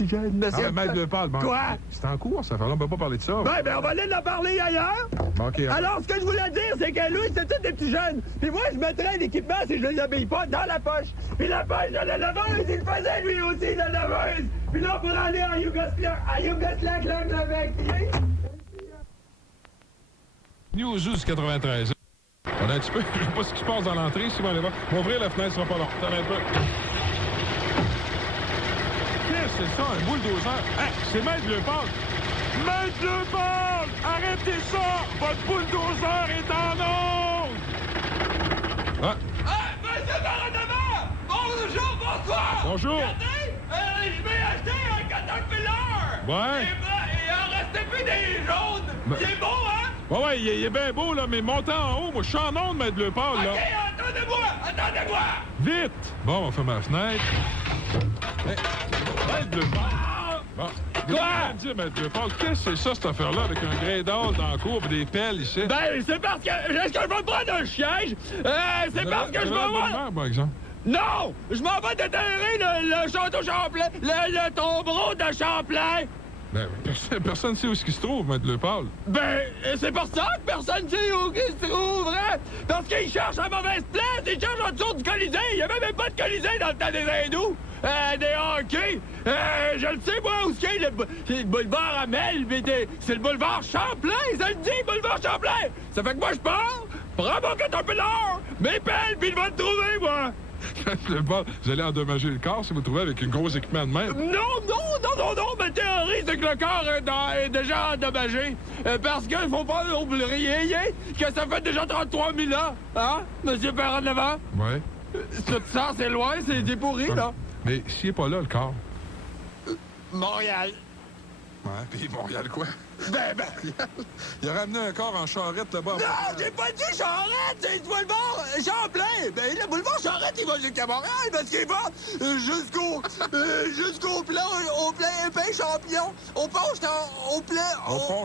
jeunes, monsieur. Maître Bleupaul, bon, quoi? C'est en cours, ça fait là, on peut pas parler de ça. Ben, on va aller en parler ailleurs. OK. Alors, ce que je voulais dire, c'est que lui, c'est tous des petits jeunes. Puis moi, je mettrais l'équipement, si je ne l'habille pas, dans la poche. Puis la poche de la laveuse, il faisait lui aussi, la laveuse. Puis là, pour aller à Yougoslavie, avec News du 93. On a un petit peu, je sais pas ce qui se passe dans l'entrée, si on va aller voir. On va ouvrir la fenêtre, ce sera pas long. Attends un peu. Qu'est-ce que c'est ça, un bulldozer? Hein, c'est Maître Bleupaul. Maître Bleupaul! Arrêtez ça! Votre bulldozer est en onde! Ah! Monsieur Baradama! Bonjour, bonsoir! Bonjour! Regardez, je vais acheter un Caterpillar! Ouais! Il en restait plus des jaunes! Il est beau, hein? Ouais, il est bien beau, là, mais montez en haut. Moi, je suis en onde, Maître Bleupaul, là. OK, attendez-moi! Vite! Bon, on va fermer la fenêtre. Hey, Maître Bleupaul! Bon. Quoi? Dis, Maître Bleupaul, qu'est-ce que c'est ça, cette affaire-là, avec un grédal dans la cour et des pelles ici? Ben, c'est parce que... Est-ce que je vais me prendre un siège? C'est parce que je vais voir... par exemple. Non! Je m'en vais déterrer le château Champlain, le tombeau de Champlain! Ben, personne ne sait où est-ce qu'il se trouve, Maître Bleupaul. Ben, c'est pour ça que personne ne sait où il se trouve, hein? Parce qu'il cherche à mauvaise place, il cherche en dessous du Colisée! Il n'y avait même pas de Colisée dans le temps des hindous! Des hockey! Je le sais, moi, où c'est le boulevard Amel, mais c'est le boulevard Champlain! Ça le dit, boulevard Champlain! Ça fait que moi, je pars, prends mon Caterpillar, mes pelles, puis il va te trouver, moi! Vous allez endommager le corps si vous trouvez avec une grosse équipement de même. Non, ma théorie, c'est que le corps est déjà endommagé. Parce qu'il faut pas oublier que ça fait déjà 33 000 ans, hein, Monsieur Perron-Levant? Ouais. Tout ça, c'est loin, c'est pourri, là. Mais s'il n'est pas là, le corps? Montréal. Ouais, puis Montréal quoi? Ben. Il a ramené un corps en charrette là-bas. Non, j'ai pas dit Charrette, c'est le boulevard Champlain. Ben, le boulevard Charrette, il va jusqu'à Montréal parce qu'il va jusqu'au plan, au plein épais champion, au pont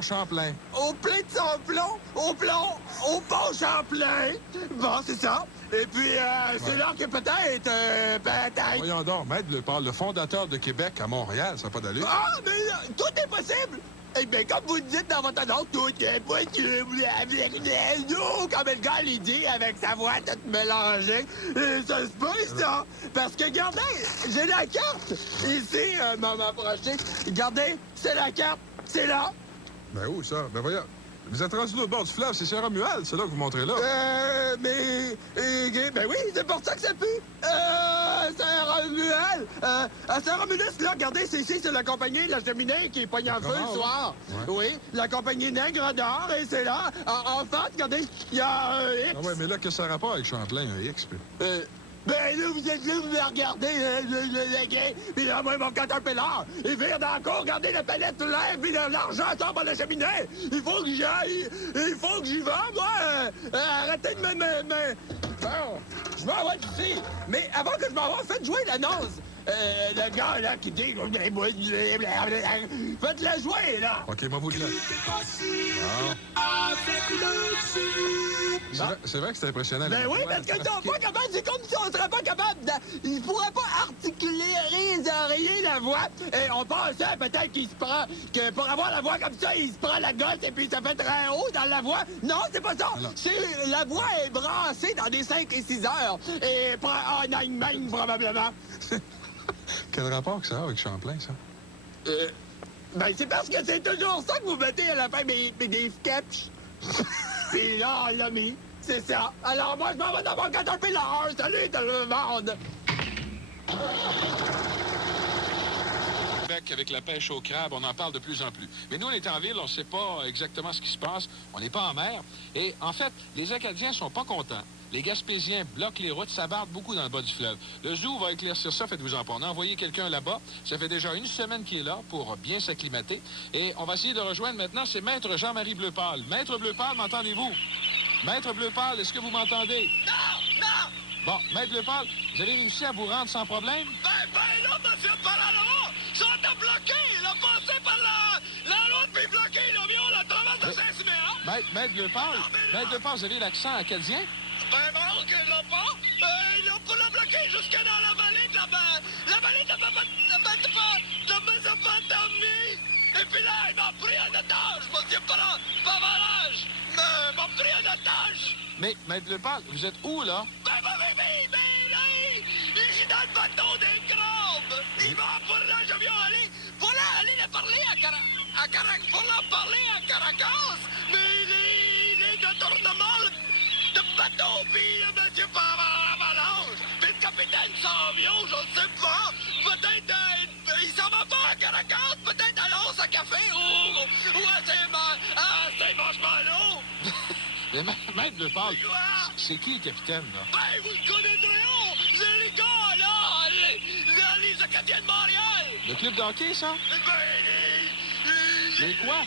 Champlain. Au plein de Samplon, au pont Champlain. Bon, c'est ça. Et puis, c'est là que peut-être. Voyons donc, Maître Lepage, le fondateur de Québec à Montréal, ça n'a pas d'allure. Ah, mais tout est possible! Eh bien, comme vous le dites dans votre annonce, tout est possible avec nous, comme le gars il dit avec sa voix toute mélangée. Et ça se peut, ça! Parce que, regardez, j'ai la carte ici, maman approchée. Regardez, c'est la carte, c'est là. Ben où, ça? Ben voyons. Vous êtes rendu au bord du fleuve, c'est Saint-Romuald, c'est là que vous montrez là. Ben oui, c'est pour ça que ça pue. Saint-Romuald. À Saint-Romulus, là, regardez, c'est ici, c'est la compagnie La Cheminée qui pogne en feu le soir. Ouais. Oui, la compagnie Nègre d'Or, et c'est là. En fait, regardez, il y a un X. Ah ouais, mais là, qu'est-ce que ça a rapport avec Champlain, un X? Ben là, vous êtes là, vous regardez le gay, puis là, moi, mon caterpillar, il vire dans la cour, regardez la palette l'air, puis l'argent tombe à la cheminée. Il faut que j'aille, il faut que j'y vais, moi. Arrêtez de me... Bon, je m'en vais d'ici. Mais avant que je m'en vais, faites jouer l'annonce. Le gars, là, qui dit... Faites-le jouer, là. OK, moi, vous le dites. C'est vrai que c'est impressionnant. Ben oui, parce que t'es pas capable, c'est comme si on serait pas capable il pourrait pas articuler, rien la voix. Et on pensait peut-être qu'il se prend, que pour avoir la voix comme ça, il se prend la gosse et puis ça fait très haut dans la voix. Non, c'est pas ça. C'est, la voix est brassée dans des 5 et 6 heures. Et en Allemagne, probablement. Quel rapport que ça a avec Champlain, ça? Ben c'est parce que c'est toujours ça que vous mettez à la fin, des sketchs. Puis là, on l'a mis. C'est ça. Alors moi, je m'en vais dans mon caterpillar. Salut, tout le monde! Avec la pêche au crabe, on en parle de plus en plus. Mais nous, on est en ville, on ne sait pas exactement ce qui se passe. On n'est pas en mer. Et en fait, les Acadiens sont pas contents. Les Gaspésiens bloquent les routes, s'abardent beaucoup dans le bas du fleuve. Le zoo va éclaircir ça, faites-vous-en pas. On a envoyé quelqu'un là-bas. Ça fait déjà 1 semaine qu'il est là pour bien s'acclimater. Et on va essayer de le rejoindre maintenant. C'est Maître Jean-Marie Bleupâle. Maître Bleupâle, m'entendez-vous? Maître Bleupâle, est-ce que vous m'entendez? Non! Bon, Maître Bleupâle, vous avez réussi à vous rendre sans problème? Ben là, monsieur Parano, ça t'a bloqué. Il a passé par la route, puis bloqué l'avion, la traverse de Saint-Siméon. Maître Bleupâle, vous avez l'accent acadien? Ben non, qu'il l'a pas. Il a pas bloqué jusque dans la vallée de la vallée de Mésopotamie. Et puis là, il m'a pris en otage, monsieur Pavarage. Il m'a pris en otage. Mais, Maître Bleupâle, vous êtes où, là? Ben là, je suis dans le bateau des crabes. Il va pour là, je viens aller. Pour là, aller le parler à Caracas. Mais les détournements de bateau, puis monsieur Avalanche. Puis le capitaine s'en vient, je ne sais pas. Peut-être, il s'en va pas à Caracas, peut-être à l'os à café ou à Saint-Marshmallow. Mais Maître Bleupâle, c'est qui le capitaine, là? Ben, vous le connaîtrez, c'est les gars, là, les Acadiens de Montréal. Le club de hockey, ça? Ben, les quoi?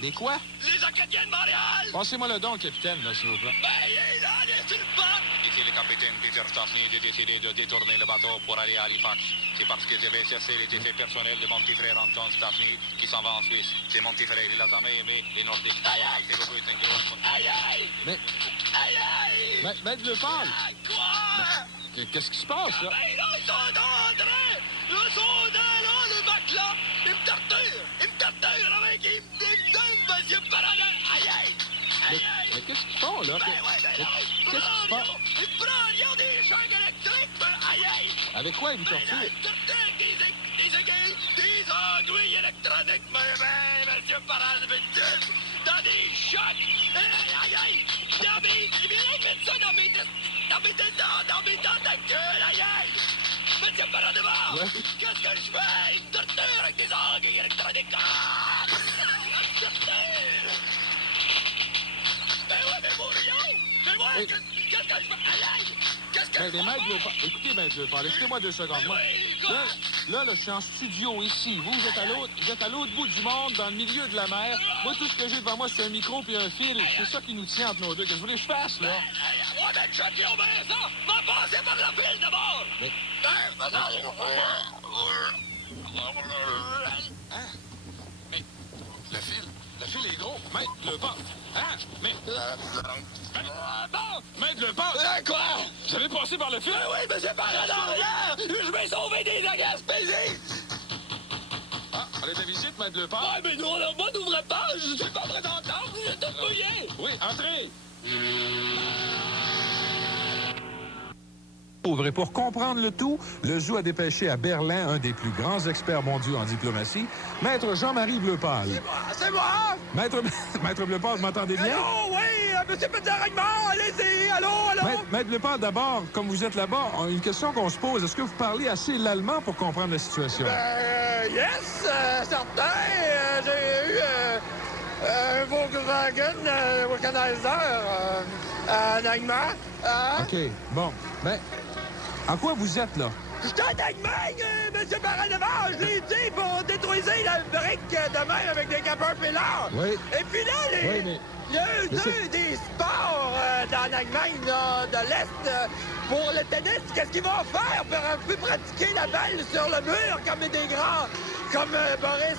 Les quoi? Les Acadiens de Montréal. Passez-moi le don, capitaine, là, s'il vous plaît. Ben, il est là, il est sur le banc. Ici le capitaine Peter Stastny a décidé de détourner le bateau pour aller à Halifax. C'est parce que je vais chercher les effets personnels de mon petit frère Anton Stastny qui s'en va en Suisse. C'est mon petit frère, il a jamais aimé les Nordiques. Mais... Maître Bleupâle! Quoi? Qu'est-ce qui se passe, là? Ben là, ils sont entrés! Ils sont là, le bac là! Ils me torturent avec... Ils me donnent, monsieur Paradin! Aïe! Mais qu'est-ce qu'ils font, là? Qu'est-ce qui se passe? Ils prennent des chaînes électriques! Aïe! Avec quoi ils vous torturent? Des aiguilles électroniques, monsieur Paradin! Dans des chocs! Aïe! Ils mettent ça dans mes tentacules! Aïe! Monsieur Paradin! Qu'est-ce que je fais? Ils me torturent avec des aiguilles électroniques! Qu'est-ce que je fais? Aïe! Qu'est-ce que je fais? Maître Bleupâle, écoutez, Maître Bleupâle, écoutez-moi 2 secondes. Là, là, je suis en studio ici. Vous êtes à l'autre bout du monde, dans le milieu de la mer. Moi, tout ce que j'ai devant moi, c'est un micro puis un fil. C'est ça qui nous tient entre nos deux. Qu'est-ce que vous voulez que je fasse, là? Ouais, ben, champion, ben ça! M'en passez par la file, d'abord! Mais... Hein? Mais... Le fil est gros. Maître Lepage. Hein? Mais... Bon! Maître Lepage! Quoi? Vous avez passé par le fil? Ben oui, mais c'est par en arrière! Je vais sauver des Gaspésie! Ah, allez de la visite, Maître Lepage? Ouais, mais nous, on n'a pas d'ouvre-page! Je suis pas prêt d'entendre! Vous êtes tout mouillé! Oui, entrez! Et pour comprendre le tout, le zoo a dépêché à Berlin un des plus grands experts mondiaux en diplomatie, Maître Jean-Marie Bleupal. C'est moi! Maître Bleupal, vous m'entendez bien? Allô, oui! Monsieur Petit-Arrêtement, allez-y! Allô? Maître Bleupal, d'abord, comme vous êtes là-bas, une question qu'on se pose. Est-ce que vous parlez assez l'allemand pour comprendre la situation? Yes! Certain! J'ai eu un Volkswagen Vulcanizer en allemand. OK, bon. Ben, en quoi vous êtes, là? J'étais en Allemagne, monsieur Paranova, je l'ai dit, pour détruire la brique de mer avec des capeurs pillards. Oui. Et puis là, il y a eu des sports dans l'Allemagne de l'Est pour le tennis. Qu'est-ce qu'ils vont faire pour un peu pratiquer la balle sur le mur comme des grands, comme Boris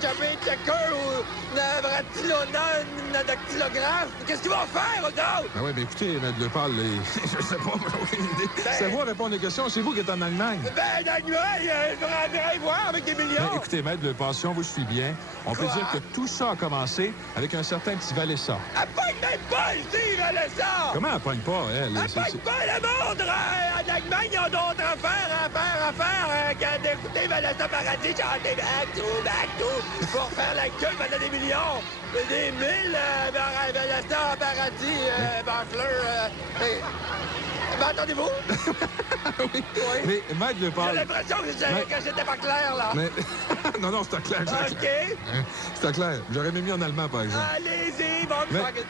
Tcheker ou Navratilona, dactylographe? Qu'est-ce qu'ils vont faire, eux autres? Ben oui, mais écoutez, Maître Lepal, je sais pas, j'ai aucune idée. C'est vous à répondre aux questions, c'est vous qui êtes en Allemagne. Ben, l'Allemagne, je voudrais voir avec des millions. Ben, écoutez, Maître Lepal, si on vous suit bien, on peut dire que tout ça a commencé avec un certain petit Valessa. Elle pogne même pas, je dis, Valessa! Comment elle pogne pas, elle? Elle pogne pas le monde! En Allemagne, ils ont d'autres affaires qu'à d'écouter Valessa Paradis chanter back to, pour faire la queue pendant des millions. Des mille, Valessa Paradis, Barfleur, m'entendez-vous? Oui. Mais, Maître Lepal... J'ai l'impression que c'était pas clair, là. Mais... non, c'était clair. OK. C'était clair. J'aurais mis en allemand, par exemple. Allez-y, Volkswagen.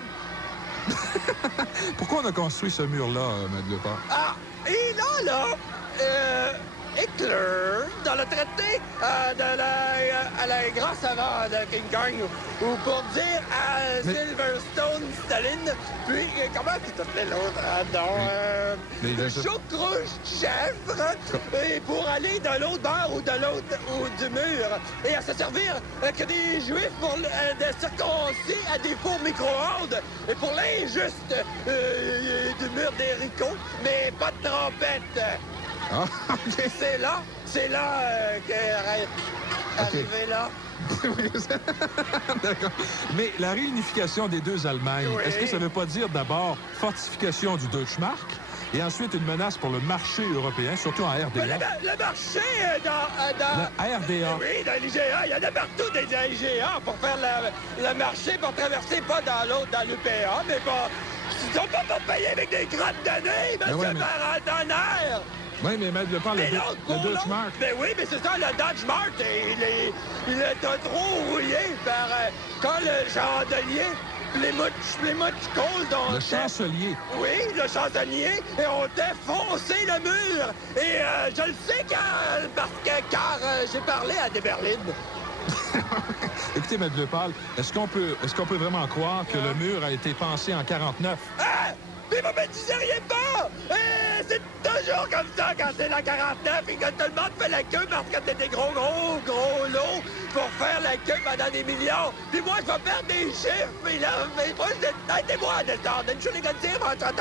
Pourquoi on a construit ce mur-là, Maître Lepal? Ah, et là, Hitler, dans le traité à la grâce avant de King Kong, ou pour dire à Silverstone, Staline, puis comment tu t'appelais l'autre? Chèvre, et pour aller de l'autre bord ou du mur, et à se servir que des juifs pour de circoncis à des fours micro-ondes, et pour l'injuste du mur d'Éricault, mais pas de trompette. Ah, OK. C'est là qu'est arrivé là. D'accord. Mais la réunification des deux Allemagnes, est-ce que ça ne veut pas dire d'abord fortification du Deutschmark et ensuite une menace pour le marché européen, surtout en RDA? Le marché dans... La RDA. Oui, dans l'IGA. Il y en a partout des IGA pour faire le marché, pour traverser pas dans l'autre, dans l'UPA, mais pas... Ils sont pas pour payer avec des crottes de nez, monsieur Paratonnerre! Oui, mais Maître Lepal, le Deutschmark. Ben oui, mais c'est ça, le Deutschmark, il est trop rouillé par... quand le chandelier, les mouches coulent dans... Le chancelier. Oui, le chancelier, et on défoncé le mur. Et je le sais car j'ai parlé à des berlines. Écoutez, Maître Lepal, est-ce qu'on peut vraiment croire que le mur a été pensé en 49? Ah! Mais vous me disiez pas! C'est toujours comme ça quand c'est la 49 et que tout le monde fait la queue parce que t'es des gros lots pour faire la queue pendant des millions. Puis moi, je vais perdre des chiffres. Et là, aidez-moi à descendre. Une chose négative, en train de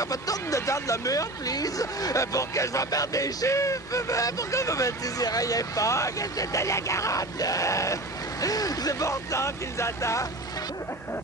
descendre le mur, please, pour que je vais perdre des chiffres. Pourquoi vous me disiez pas que c'était la 49? C'est pour ça qu'ils attendent.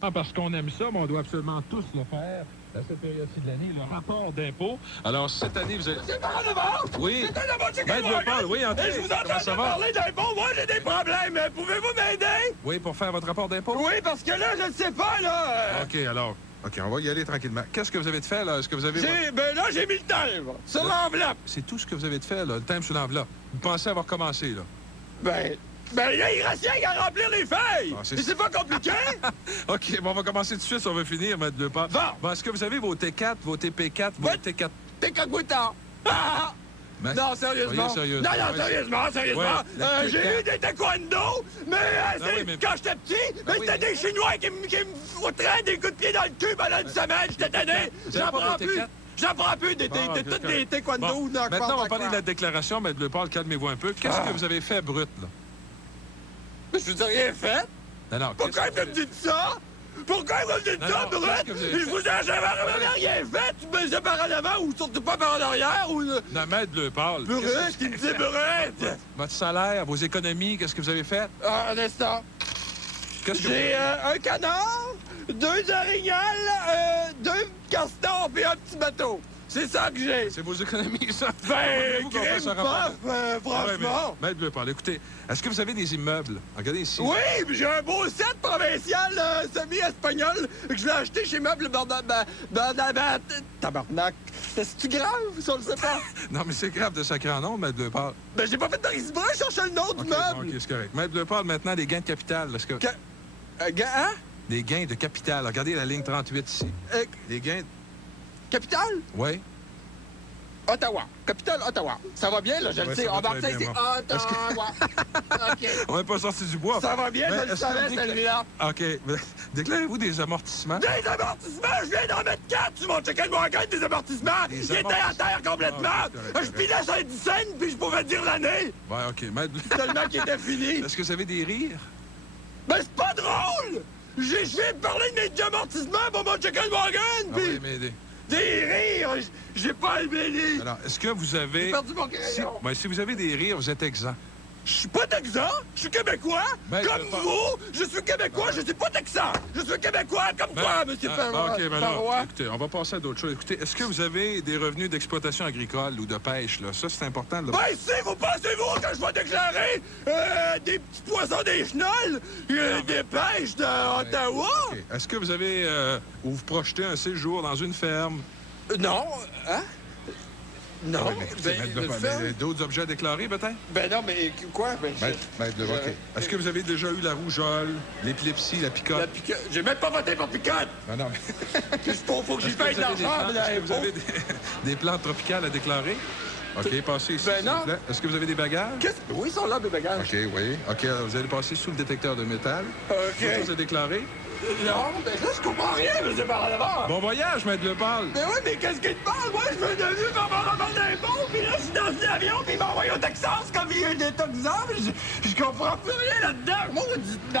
Ah, parce qu'on aime ça, mais on doit absolument tous le faire à cette période-ci de l'année, le rapport d'impôt. Alors, cette année, vous avez... C'est par en avant! Oui. C'est en avant, c'est Maître Lepal, oui, entrez. Et je vous entends parler d'impôt. Moi, j'ai des problèmes. Pouvez-vous m'aider? Oui, pour faire votre rapport d'impôt? Oui, parce que là, je ne sais pas, là. OK, alors... OK, on va y aller tranquillement. Qu'est-ce que vous avez de fait, là? Est-ce que vous avez... Ben là, j'ai mis le timbre sur l'enveloppe. C'est tout ce que vous avez de fait, là, le timbre sur l'enveloppe. Vous pensez avoir commencé, là? Ben là, il reste rien qu'à remplir les feuilles! Ah, c'est pas compliqué! OK, bon, on va commencer tout de suite, on va finir, Maître Lepal. Bon, est-ce que vous avez vos T4, vos TP4, vos T4... T4 boutons! Ah! Mais- Non, sérieusement. Soyez sérieux. Non, sérieusement. Ouais, J'ai eu des taekwondo, mais, quand j'étais petit, c'était des Chinois qui me foutraient des coups de pied dans le cul pendant une semaine. J'étais tanné. J'en prends plus des taekwondo. Bon, maintenant, on va parler de la déclaration. Maître Bleu-Paul, calmez-vous un peu. Qu'est-ce que vous avez fait brut, là? Mais je vous ai rien fait. Non, Pourquoi vous me dites ça? Pourquoi vous me dites ça, brut? Je vous ai jamais rien fait. Tu me disais par en avant ou surtout pas par en arrière ou... Non, Maître Bleu-Paul. Brut, il me dit brut. Votre salaire, vos économies, qu'est-ce que vous avez fait? Un instant. J'ai un canard, 2 orignales, 2 castors et un petit bateau. C'est ça que j'ai. C'est vos économies, ça? Ben, crème pas, franchement. Maître Bleu-Paul, écoutez, est-ce que vous avez des immeubles? Regardez ici. Oui, j'ai un beau set provincial semi-espagnol que je l'ai acheté chez Meubles Barnabat. Tabarnak. C'est-tu grave, si on le sait pas? Non, mais c'est grave de sacrer en nom, Maître Bleu-Paul. Ben, j'ai pas fait de risque, je cherchais le nom du meuble. OK, c'est correct. Maître Bleu-Paul, maintenant, les gains de capital. Est-ce que... Hein? Les gains de capital. Regardez la ligne 38 ici. Les gains... Capital? Oui. Ottawa. Capitale Ottawa. Ça va bien, là, je le sais. On va très c'est bien, Ottawa. OK. On n'est pas sorti du bois. Ça va bien, je le savais, celui-là. OK. Déclarez-vous des amortissements? Des amortissements? Je viens d'en mettre 4 sur mon Chicken Morgan, des amortissements. Il était à terre complètement. Je pilais sur une scène, puis je pouvais dire l'année. Ouais, OK. Tellement qu'il était fini. Est-ce que vous avez des rires? Ben, c'est pas drôle! Je viens de parler de mes amortissements pour mon Chicken Morgan, puis... Oui, mais... Des rires! J'ai pas le béni! Alors, est-ce que vous avez... J'ai perdu mon crayon! Si vous avez des rires, vous êtes exempt. Je suis pas texan! Je suis québécois! Comme vous! Je suis québécois, je suis pas texan! Je suis québécois comme toi, monsieur Ferroy! OK, ben là, écoutez, on va passer à d'autres choses. Écoutez, est-ce que vous avez des revenus d'exploitation agricole ou de pêche, là? Ça, c'est important de le... Ben, si vous pensez-vous que je vais déclarer des petits poissons des chenolles, des pêches d'Ottawa? Okay. Est-ce que vous avez ou vous projetez un séjour dans une ferme? Non. Hein? Non, d'autres objets déclarés, peut-être? Ben non, mais quoi? Ben, OK. Est-ce que vous avez déjà eu la rougeole, l'épilepsie, la picote? J'ai même pas voté pour picote! Non, mais... faut que j'y paye de l'argent, Est-ce que vous avez des plantes tropicales à déclarer? OK, passez ici, Ben non. Est-ce que vous avez des bagages? Oui, ils sont là, mes bagages. OK, oui. OK, alors vous allez passer sous le détecteur de métal. OK. Autre chose à déclarer? Non, ben là, je comprends rien, monsieur Barnabas. Bon voyage, Maître Lepal. Mais oui, mais qu'est-ce qu'il te parle? Moi, je veux devenu par mon rapport d'impôt, puis là, je suis dans un avion, puis il m'a envoyé au Texas comme il y a des Texans, je comprends plus rien là-dedans. Moi, je dis, non,